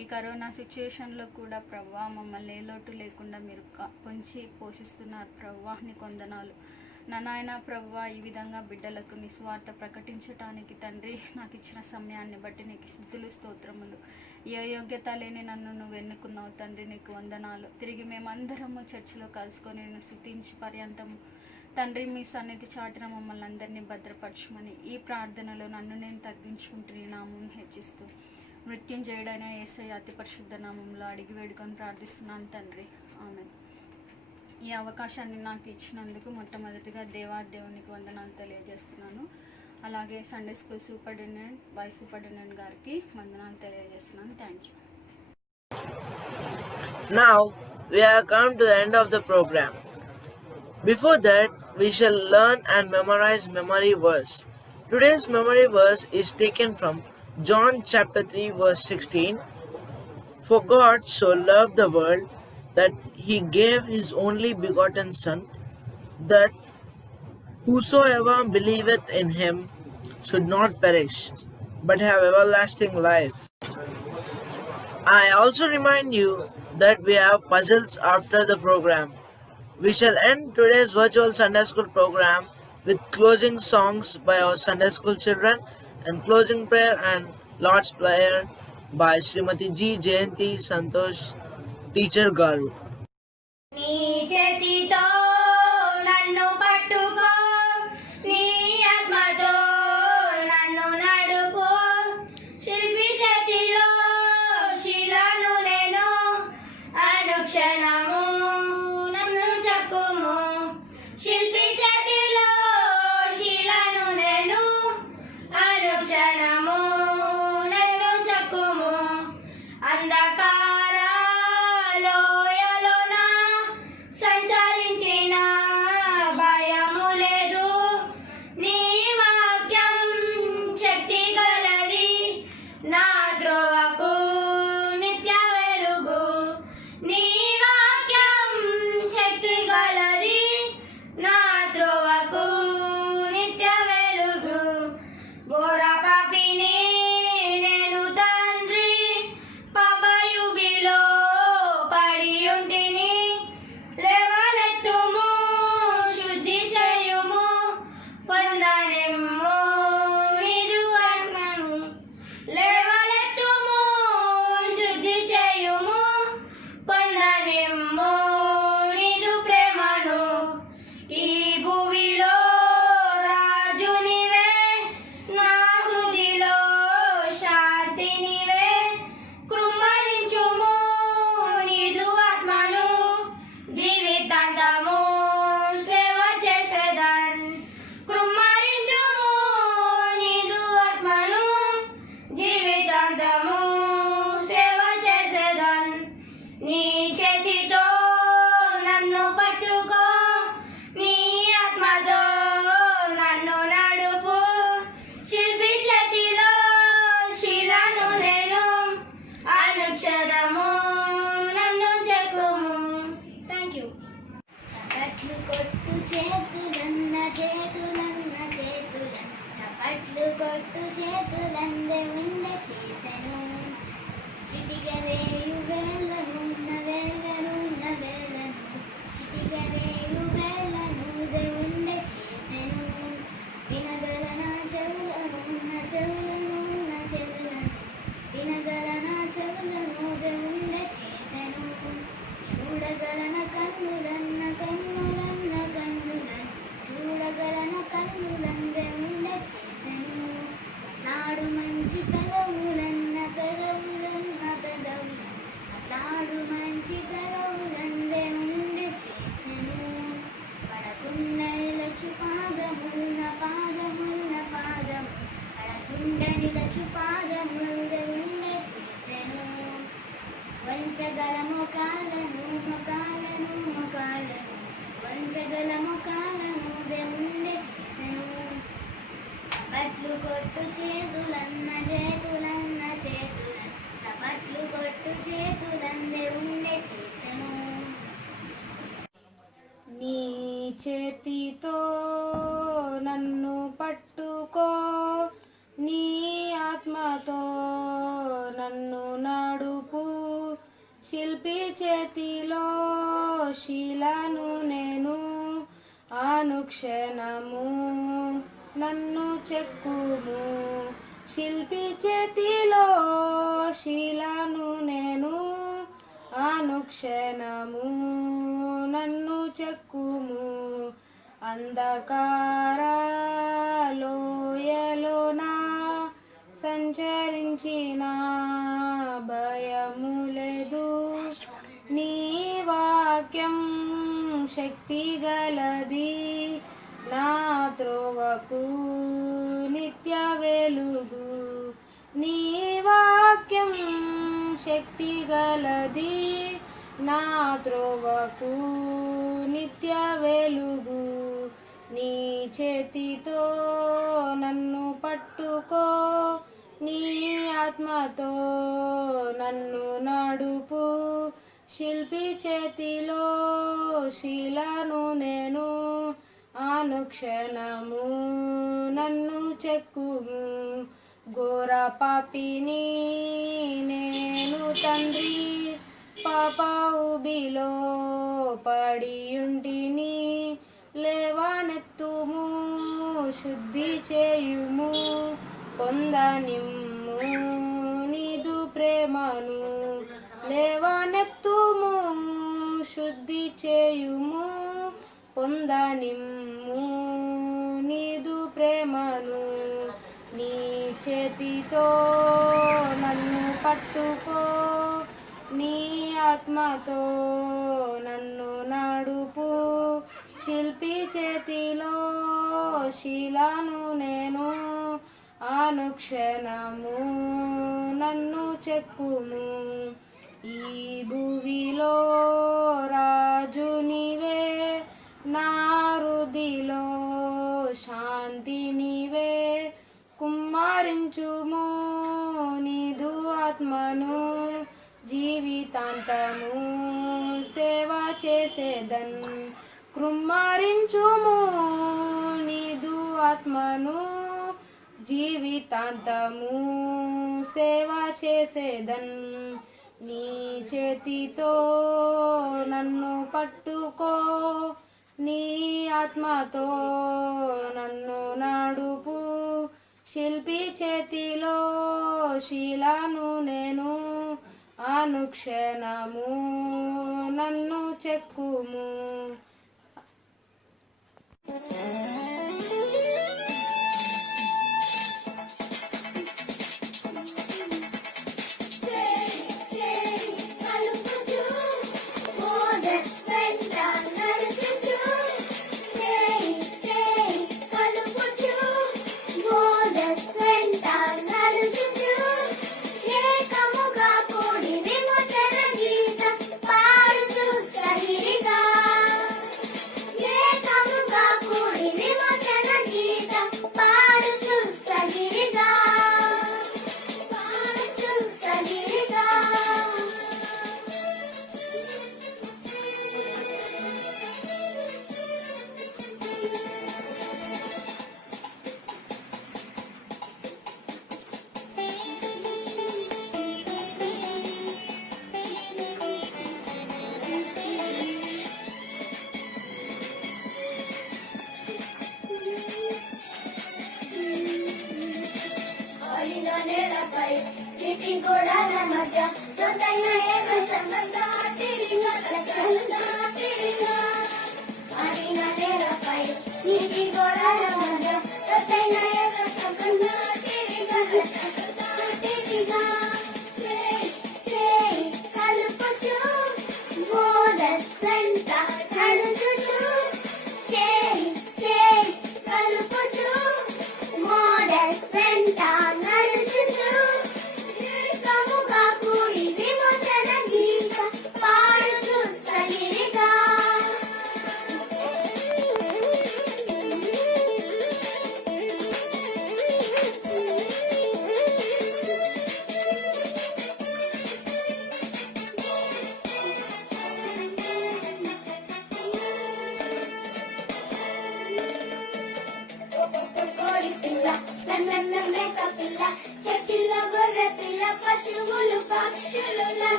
ఈ కరోనా సిచ్యుయేషన్లో కూడా ప్రభువా మమ్మల్ని ఏ లోటు లేకుండా మీరు పొంచి పోషిస్తున్నారు ప్రభువా. నీకు వందనాలు నా నాయన ప్రభువా. ఈ విధంగా బిడ్డలకు నీ స్వార్థ ప్రకటించటానికి తండ్రి నాకు ఇచ్చిన సమయాన్ని బట్టి నీకు స్తుతులు స్తోత్రములు. ఏ యోగ్యత లేని నన్ను నువ్వు ఎన్నుకున్నావు తండ్రి, నీకు వందనాలు. తిరిగి మేమందరము చర్చిలో కలుసుకొని నేను స్తుతించి పర్యంతము తండ్రి మీ సన్నిధి చాటున మమ్మల్ని అందరినీ భద్రపరచమని ఈ ప్రార్థనలో నన్ను నేను తగ్గించుకుంటూ నీ నామం హెచ్చిస్తూ మృత్యుంజయుడైన యేసయ్య అతి పరిశుద్ధ నామంలో అడిగి వేడుకొని ప్రార్థిస్తున్నాను తండ్రి, ఆమేన్. ఈ అవకాశాన్ని నాకు ఇచ్చినందుకు మొట్టమొదటిగా దేవునికి వందనాలు తెలియజేస్తున్నాను. అలాగే Sunday school superintendent, vice superintendent గారికి వందనాలు తెలియజేస్తున్నాను. Thank you. Now we have come to the end of the program. Before that, we shall learn and memorize memory verse. Today's memory verse is taken from John chapter 3 verse 16. For God so loved the world that he gave his only begotten Son, that whosoever believeth in him should not perish, but have everlasting life. I also remind you that we have puzzles after the program. We shall end today's virtual Sunday school program with closing songs by our Sunday school children and closing prayer and Lord's Prayer by Srimati G. Jayanti Santosh, Teacher Garu. నీ చేతితో నన్ను పట్టుకో, నీ ఆత్మతో నన్ను నడుపు, శిల్పి చేతిలో శిలను నేను, అనుక్షణము నన్ను చెక్కుము. శిల్పి చేతిలో శిలను నేను, అనుక్షణము నన్ను చెక్కుము. అంధకార లోయలోన సంచరించిన భయము లేదు, నీ వాక్యం శక్తి గలది, నా త్రోవకు నిత్య వెలుగు. నీ వాక్యం శక్తి గలది, నా త్రోవకు నిత్య వెలుగు. ఘోర పాపిని నేను తండ్రి, పాపయుగిలో పడి ఉంటిని, లేవనెత్తుము శుద్ధి చేయుము, పొందనిమ్ము నీదు ఆత్మను. లేవనెత్తుము శుద్ధి చేయుము, పొందనిమ్ము నీదు ప్రేమను. ఈ భూమిలో రాజు నీవే, నా హృదిలో శాంతి నీవే, కృమ్మరించుము నీదు ఆత్మను, జీవితాంతము సేవ చేసేదన్. కృమ్మరించుము నీదు ఆత్మను, జీవితాంతము సేవ చేసేదన్. నీ చేతితో నన్ను పట్టుకో, నీ ఆత్మతో నన్ను నడుపు, శిల్పి చేతిలో శిలను నేను, అనుక్షరము నన్ను చెక్కుము. Thank you. చప్పట్లు కొట్టు చేతులన్న చేతులన్న చేతుల, చప్పట్లు కొట్టు చేతులందే ఉండే చేసెను. చిటిక వేయు వేళ్ళను వేళ్ళను వేళ్ళను, చిటిక వేయు వేళ్ళను ఉండే చేసెను. వినగల నా చెవులను చెవులను చెవులను, వినగల నా చెవులను ఉండే చేసెను. చూడగలన కన్నులన్న కన్నులన్న కన్నులను, చూడగలన కన్నులందే ఉండే చేసెను. నాడు మంచి పెదవులన్న పెదవులన్న పెదవులు, నాడు మంచి పెదవులందే ఉండే చేసెను. పడకుండా నిలచు పాదమున్న పాదమున్న పాదము, పడకుండా నిలచు పాదములదే ఉండే చేసెను. వంచగల మొకాలను మొకాలను మొకాలను, వంచగల మొకాలను ఉండే చేసెను. చప్పట్లు కొట్టు చేతులన్న చేతులన్న చేతులను, చప్పట్లు కొట్టు చేతులందే ఉండే చేసెను. నీ చేతితో నన్ను పట్టుకో, నీ ఆత్మతో నన్ను నడుపు, శిల్పి చేతిలో శిలను నేను, అనుక్షణము నన్ను చెక్కుము. శిల్పి చేతిలో శిలను నేను, అనుక్షణము నన్ను చెక్కుము. అంధకార లోయలోన సంచరించిన భయము లేదు, నీ వాక్యం శక్తి గలది, నా త్రోవకు నిత్య వెలుగు. నీ వాక్యం శక్తి గలది, నా త్రోవకు నిత్య వెలుగు. నీ చేతితో నన్ను పట్టుకో, నీ ఆత్మతో నన్ను నడుపు, శిల్పి చేతిలో శిలను నేను, అనుక్షణము నన్ను చెక్కుము. ఘోర పాపిని నేను తండ్రి, పాప ఊబిలో పడియుంటిని, లేవనెత్తుము శుద్ధి చేయుము, పొందనిమ్ము నీదు ప్రేమను. లేవనెత్తుము శుద్ధి చేయుము, పొందనిమ్ము నీదు ప్రేమను. నీ చేతితో నన్ను పట్టుకో, నీ ఆత్మతో నన్ను నడుపు, శిల్పి చేతిలో శిలను నేను, అనుక్షణము నన్ను చెక్కుము. ఈ భూమిలో రాజు నీవే, నా హృదిలో శాంతి నీవే, కుమ్మరించుము నీదు ఆత్మను, జీవితాంతము సేవ చేసేదన్. కుమ్మరించుము నీదు ఆత్మను, జీవితాంతము సేవ చేసేదన్. నీ చేతితో నన్ను పట్టుకో, నీ ఆత్మతో నన్ను నడుపు, శిల్పి చేతిలో శిలను నేను, అనుక్షణము నన్ను చెక్కుము.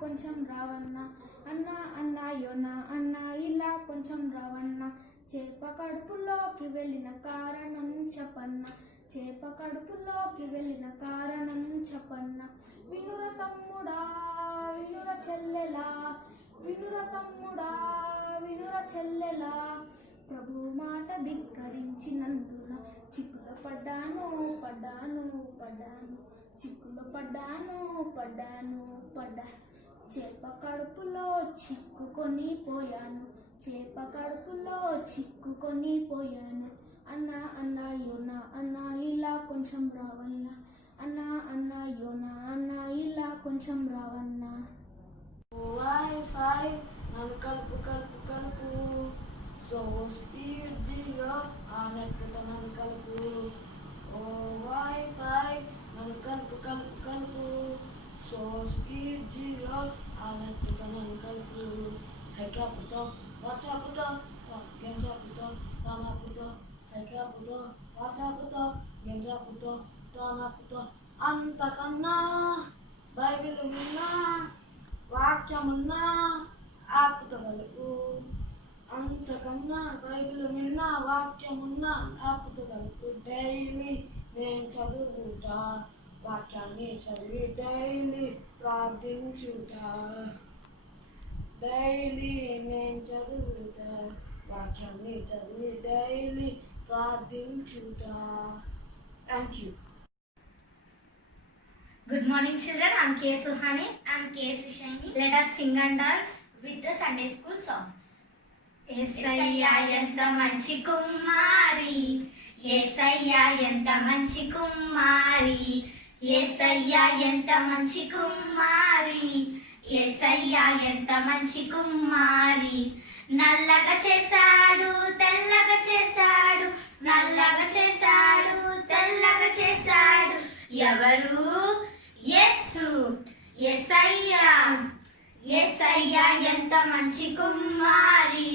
కొంచెం రావన్నా, అన్నా అన్నాయోనా అన్నా ఇలా కొంచెం రావన్నా. చేప కడుపులోకి వెళ్ళిన కారణం చెప్పన్నా, చేప కడుపులోకి వెళ్ళిన కారణం చెప్పన్నా. వినుర తమ్ముడా వినుర చెల్లెలా, వినుర తమ్ముడా వినుర చెల్లెలా, ప్రభు మాట ధిక్కరించినందున చిక్కులో పడ్డాను పడ్డాను పడ్డాను, చిక్కులో పడ్డాను పడ్డాను పడ్డాను. చేప కడుపులో చిక్కుకొని పోయాను, చేప కడుపులో చిక్కుకొని పోయాను. అన్నా అన్నా యోనా అన్నా ఇలా కొంచెం రావన్నా, అన్నా అన్నా యోనా అన్నా ఇలా కొంచెం రావన్నా. వైఫై నన్ను కలుపు కలుపు కలుపు, సో స్పీడ్ జియో ఆ నెట్తో నన్ను కలుపు. ఓ వైఫై నన్ను కలుపు కలుపు కలుపు, సో స్పీడ్ జియో ఆ నెట్తో నన్ను కలుపు. హెకాపుతో వాట్సాప్తో గెంజాపుతో రామాపుతో, హెకాపుతో వాట్సాప్తో గెంజాపుతో రామాపుతో. అంతకన్నా బైబిల్ విన్నా వాక్యమున్నా ఆపుతో కలుపు, అంతకన్నా బైబిల్ విన్నా వాక్యమున్నా ఆపుతో కలుపు. డైలీ నేను చదువుతా వాక్యాన్ని చదివి డైలీ ప్రార్థించుట, డైలీ నేను చదువుతా వాక్యాన్ని చదివి డైలీ ప్రార్థించుట. Thank you. Good morning children, I am K. Suhani. I am K. Sushani. Let us sing and dance With the Sunday school songs. యేసయ్యా ఎంత మంచి కుమారి, యేసయ్యా ఎంత మంచి కుమారి, యేసయ్యా ఎంత మంచి కుమారి, యేసయ్యా ఎంత మంచి కుమారి. నల్లగా చేశాడు తెల్లగా చేశాడు, నల్లగా చేశాడు తెల్లగా చేశాడు. ఎవరు? యేసు, యేసయ్యా. యేసయ్యా ఎంత మంచి కుమారి,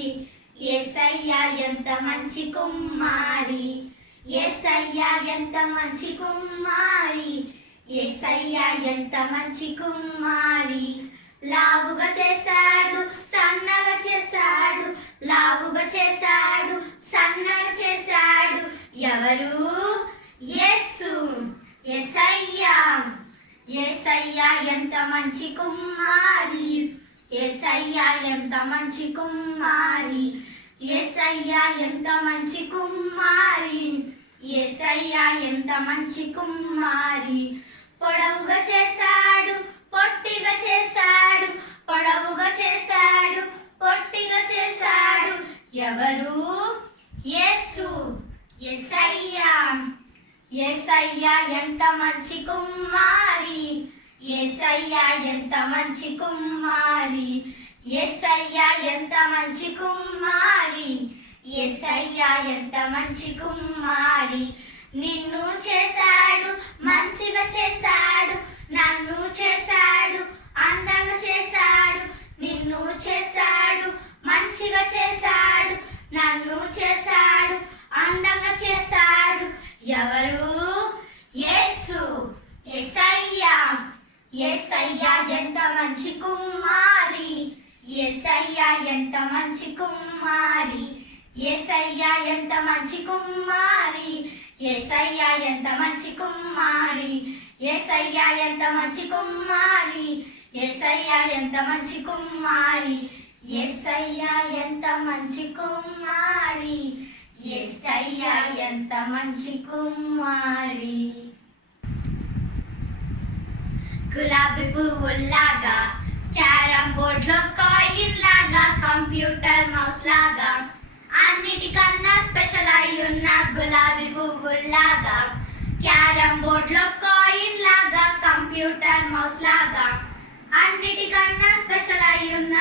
యేసయ్యా ఎంత మంచి కుమారి, యేసయ్యా ఎంత మంచి కుమారి, యేసయ్యా ఎంత మంచి కుమారి. లావుగా చేశాడు సన్నగా చేశాడు, లావుగా చేశాడు సన్నగా చేశాడు. ఎవరు? యేసు, యేసయ్యా. యేసయ్యా ఎంత మంచి కుమారి, యేసయ్యా ఎంత మంచి కుమారి, యేసయ్యా ఎంత మంచి కుమారి, యేసయ్యా ఎంత మంచి కుమారి. పొడవుగా చేశాడు పొట్టిగా చేశాడు, పొడవుగా చేశాడు పొట్టిగా చేశాడు. ఎవరు? యేసు, యేసయ్యా. యేసయ్యా ఎంత మంచి కుమారి, యేసయ్యా ఎంత మంచి కుమారి, యేసయ్యా ఎంత మంచి కుమారి, యేసయ్యా ఎంత మంచి కుమారి. నిన్ను చేశాడు మంచిగా చేశాడు, నన్ను చేశాడు అందంగా చేశాడు. నిన్ను చేశాడు మంచిగా చేశాడు, నన్ను చేశాడు అందంగా చేశాడు. ఎవరు? యేసు, యేసయ్యా. యేసయ్యా ఎంత మంచి కుమారి, యేసయ్యా ఎంత మంచి కుమారి, యేసయ్యా ఎంత మంచి కుమారి, యేసయ్యా ఎంత మంచి కుమారి, యేసయ్యా ఎంత మంచి కుమారి, యేసయ్యా ఎంత మంచి కుమారి, యేసయ్యా ఎంత మంచి కుమారి, యేసయ్యా ఎంత మంచి కుమారి. గులాబీ పువ్వుల్లాగా, క్యారమ్ బోర్డ్లో కాయిన్ లాగా, కంప్యూటర్ మౌస్ లాగా, అన్నిటికన్నా స్పెషల్ అయి ఉన్న గులాబీ పువ్వుల్లాగా, క్యారమ్ బోర్డ్లో కాయిన్ లాగా, కంప్యూటర్ మౌస్ లాగా, అన్నిటికన్నా స్పెషల్ అయి ఉన్న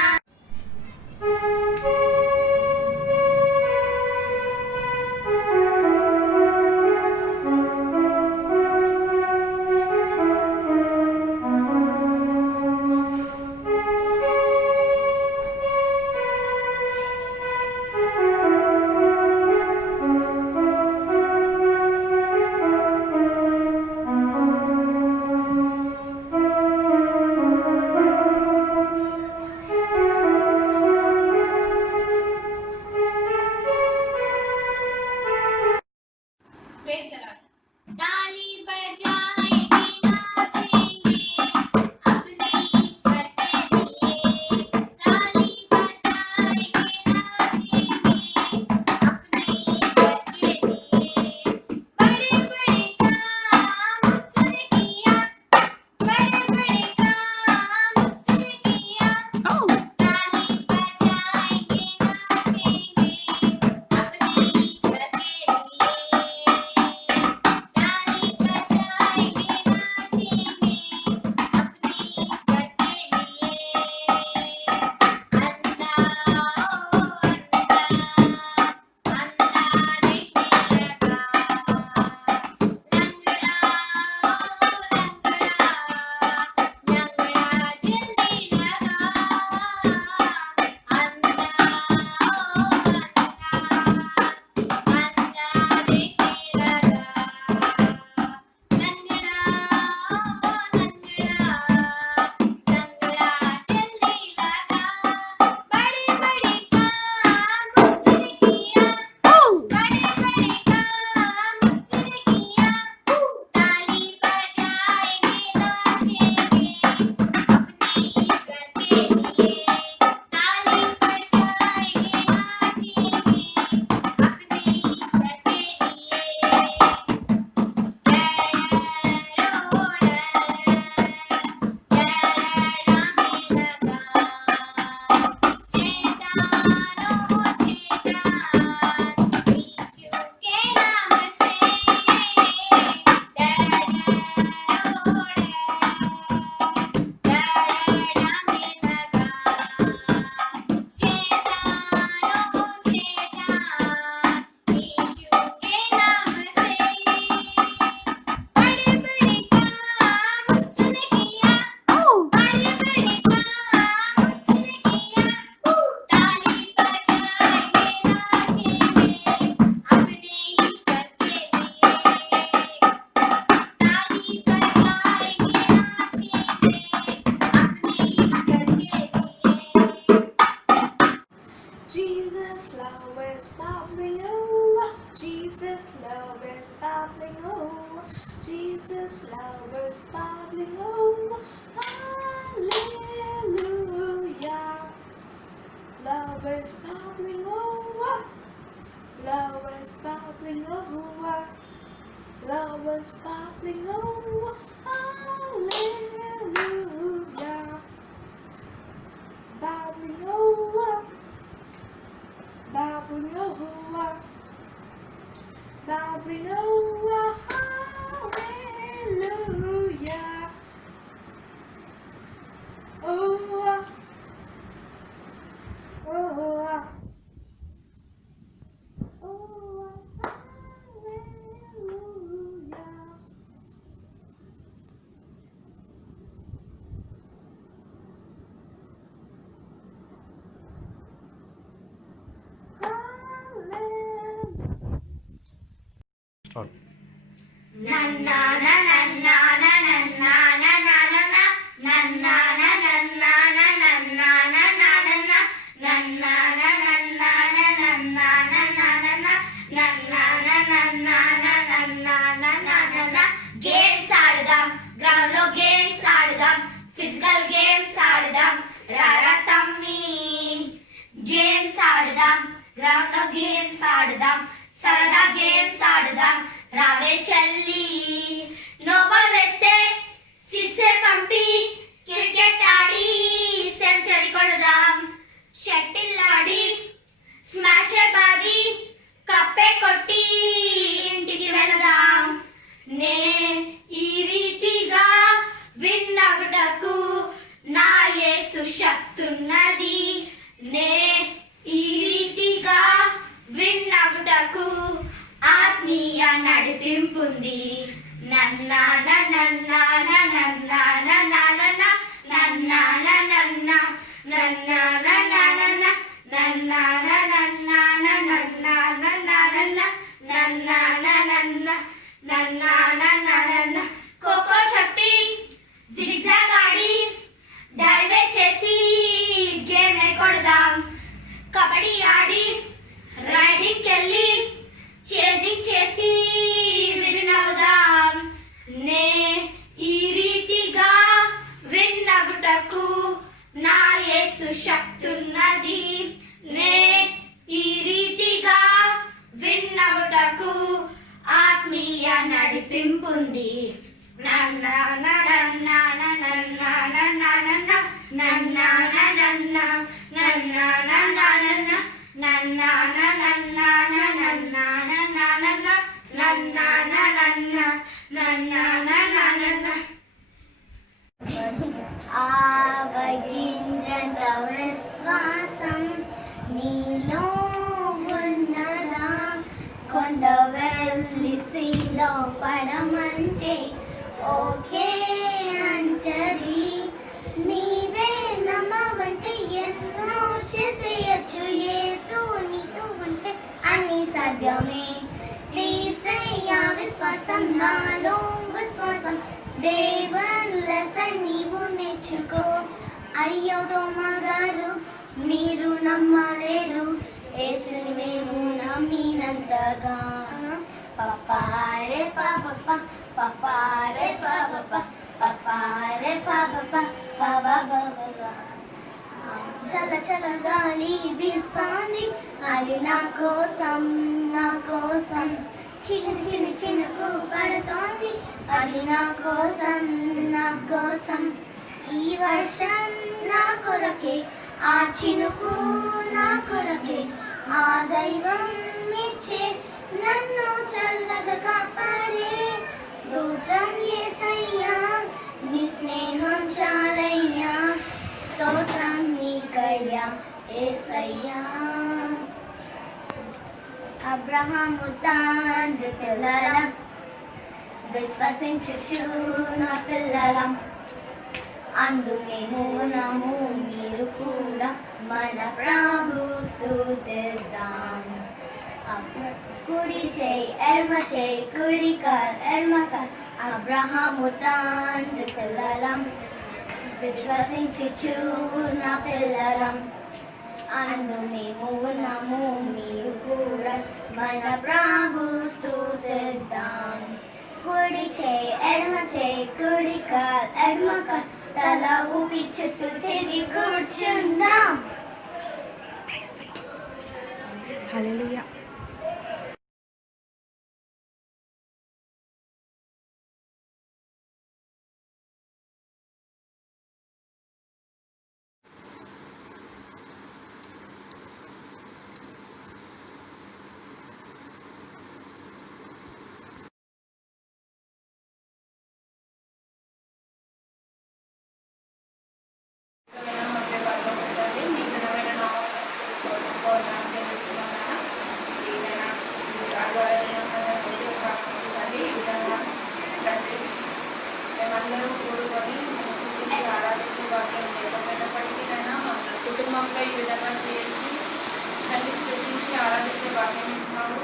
Jesus, love is bubbling over. Jesus, love is bubbling over. Hallelujah. Love is bubbling over. Love is bubbling over. Love is bubbling over. Hallelujah. Bubbling over. Bubbling over. Bubbling over. Hallelujah. Oh. Oh. Games ఆడుదాం, ground లో games ఆడుదాం, physical games ఆడుదాం, రారా తమ్మి. Games ఆడుదాం, ground లో games ఆడుదాం, సరదా గేమ్స్ ఆడుదాం, రావే చెల్లి. నోబాల్ వేస్తే సిక్సర్ పంపి క్రికెట్ ఆడి సెంచరీ కొడదాం, షటిల్ ఆడి స్మాష్ బాది కప్పే కొట్టి ఇంటికి వెళదాం. నే ఈ రీతిగా విన్నగుటకు నా యేసు శక్తున్నది. నే ఈ రీతిగా విన్నగుటకు ఆత్మీయ నడిపింపుంది. నన్నా నన్నా నన్నా నన్నా నన్నా నన్నా నన్నా నన్నా నన్నా నన్నా నన్నా ఖోఖో చెప్పి జిగ్జాగ్ ఆడి డైవే చేసి గేమ్ కొడదాం, కబడ్డీ ఆడి రైడింగ్ కెళ్ళి చేజింగ్ చేసి వినవుదాం. నే ఈ రీతిగా విన్నగుటకు నా యేసు శక్తున్నది. నే ఈ రీతిగా విన్నగుటకు ఆత్మీయ నడిపింపుంది. నన్నా నన్నా నన్నా నన్నా నన్నా నన్నా నన్నా నన్నా నన్నా నన్నా నన్నా నన్నా ఆవగింజంత విశ్వాసం నీలో ఉన్నదా? కొండ వెళ్ళిసిలో పడమంటే ఓకే అంటది. నీవే నమ్మవంటే ఎన్నో చేసేయచ్చు. యేసు నీతో ఉంటే అన్ని సాధ్యమే. ప్లీజ్ అయ్యా విశ్వాసం, నాలో విశ్వాసం, దేవుళ్ళ నీవు నేర్చుకో. అయ్యో దోమగారు మీరు నమ్మలేరు, యేసుని మేము నమ్మినంతగా. పప్పారే పాప పప్పారే పాప పప్పారే పాప బాబా. చల్ల చల్ల గాలి వీస్తోంది, అది నా కోసం నా కోసం. చిన్న చిన్న చినుకు పడుతోంది, అది నా కోసం నా కోసం. ఈ వర్షం నా కొరకే, ఆ చినుకు నా కొరకే. ఆ దైవం ఇచ్చే నన్ను చల్లగా కాపాడే. స్తోత్రం యేసయ్యా, నీ స్నేహం చాలయ్యా. స్తోత్రం నీకయ్యా యేసయ్యా. అబ్రహాము తండ్రి పిల్లలం, విశ్వసించుచు నా పిల్లలం. అందు మేము ఉన్నాము, మీరు కూడా మన ప్రభు స్తుతిద్దాం. కుడి చేయి ఎడమ చేయి, కుడి కాలు ఎడమ కాలు. అబ్రహాము తండ్రి పిల్లలం, విశ్వసించుచు నా పిల్లలం. అందు మేము ఉన్నాము, మీరు కూడా మన ప్రభు చేయి ఎడమ చేయి కుడి కాల్ ఎడమ కాల్ తల ఊపి చుట్టూ తిరిగి కూర్చుందాం. హల్లెలూయా. మేమందరం కూడుకొని స్తుతించి ఆరాధించే వాక్యం లేకపోయినప్పటికీ కుటుంబంలో ఈ విధంగా చేయించి తండ్రి స్తుతించి ఆరాధించే వాక్యం ఇచ్చినాము.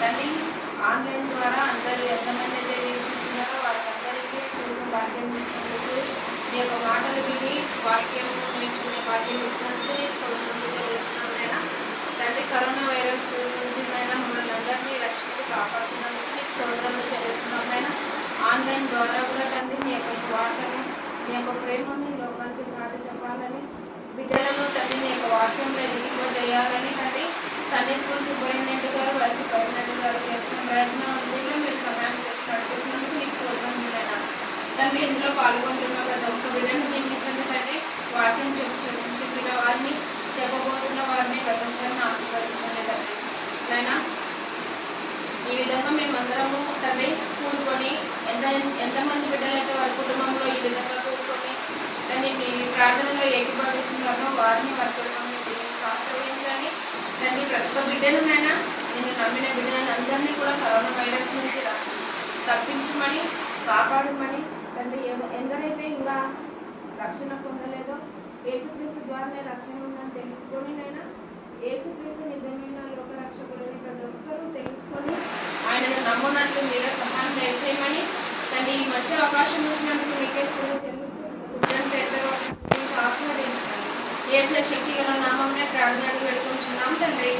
తండ్రి ఆన్లైన్ ద్వారా అందరూ ఎంతమంది అయితే వీక్షిస్తున్నారో వారందరికీ చూసిన వాక్యం ఇచ్చినందుకు మీ యొక్క మాటలు విని వాక్యం నేర్చుకునే వాక్యం ఇచ్చినందుకు నీ స్తోత్రం చెల్లిస్తున్నాం అయినా. తండ్రి కరోనా వైరస్ నుంచి అయినా మమ్మల్ని అందరినీ రక్షించి కాపాడుతున్నందుకు నీ స్తోత్రంలో చెల్లిస్తున్నాం అయినా. ఆన్లైన్ ద్వారా కూడా తండ్రి నీ యొక్క స్వార్థను నీ యొక్క ప్రేమని లోకానికి చాటి చెప్పాలని బిడ్డలను తండ్రి నీ యొక్క వాక్యంలో ఎదిగిపో చేయాలని తండ్రి సండే స్కూల్ సూపరింటెండెంట్ గారు వైస్ సూపరింటెండెంట్ గారు చేస్తున్న ప్రయత్నం అందులో మీరు సమయం చేసి నడిపిస్తున్నందుకు నీకు స్తోత్రం మీరైనా. తండ్రి ఇందులో పాల్గొంటున్న ప్రతి ఒక్క బిడ్డను దీవించండి తండ్రి. వాక్యం చెప్పిన వారిని చెప్పబోతున్న వారిని ప్రతి ఒక్కరిని ఆశీర్వదించండి తండ్రి. అయినా ఈ విధంగా మేమందరము తండ్రి కూడుకొని ఎంతమంది బిడ్డలైతే వారి కుటుంబంలో ఈ విధంగా కూడుకొని తండ్రి నీ ప్రార్థనలో ఏకీభవిస్తున్నారో వారిని వారి కుటుంబాన్ని దీవించి ఆశ్రయించండి తండ్రి. ప్రతి ఒక్క బిడ్డలనైనా నేను నమ్మిన బిడ్డలను అందరినీ కూడా కరోనా వైరస్ నుంచి తప్పించమని కాపాడమని తండ్రి. ఎందరైతే ఇంకా రక్షణ పొందలేదో యేసుక్రీస్తు ద్వారానే రక్షణ ఉందని తెలుసుకొని నైనా యేసుక్రీస్తు నిజమైన లోక రక్షకులని ప్రతి ఒక్కరూ తెలుసుకొని ఆయనను నమ్మున్నట్లు మీరే సహాయం దయచేయమని తండ్రి. ఈ మంచి అవకాశం ఇచ్చినందుకు మీకే ఆశీర్వదించండి. యేసు శక్తి గల నామంలో ప్రార్థనలు పెట్టుకుంటున్నాం తండ్రి.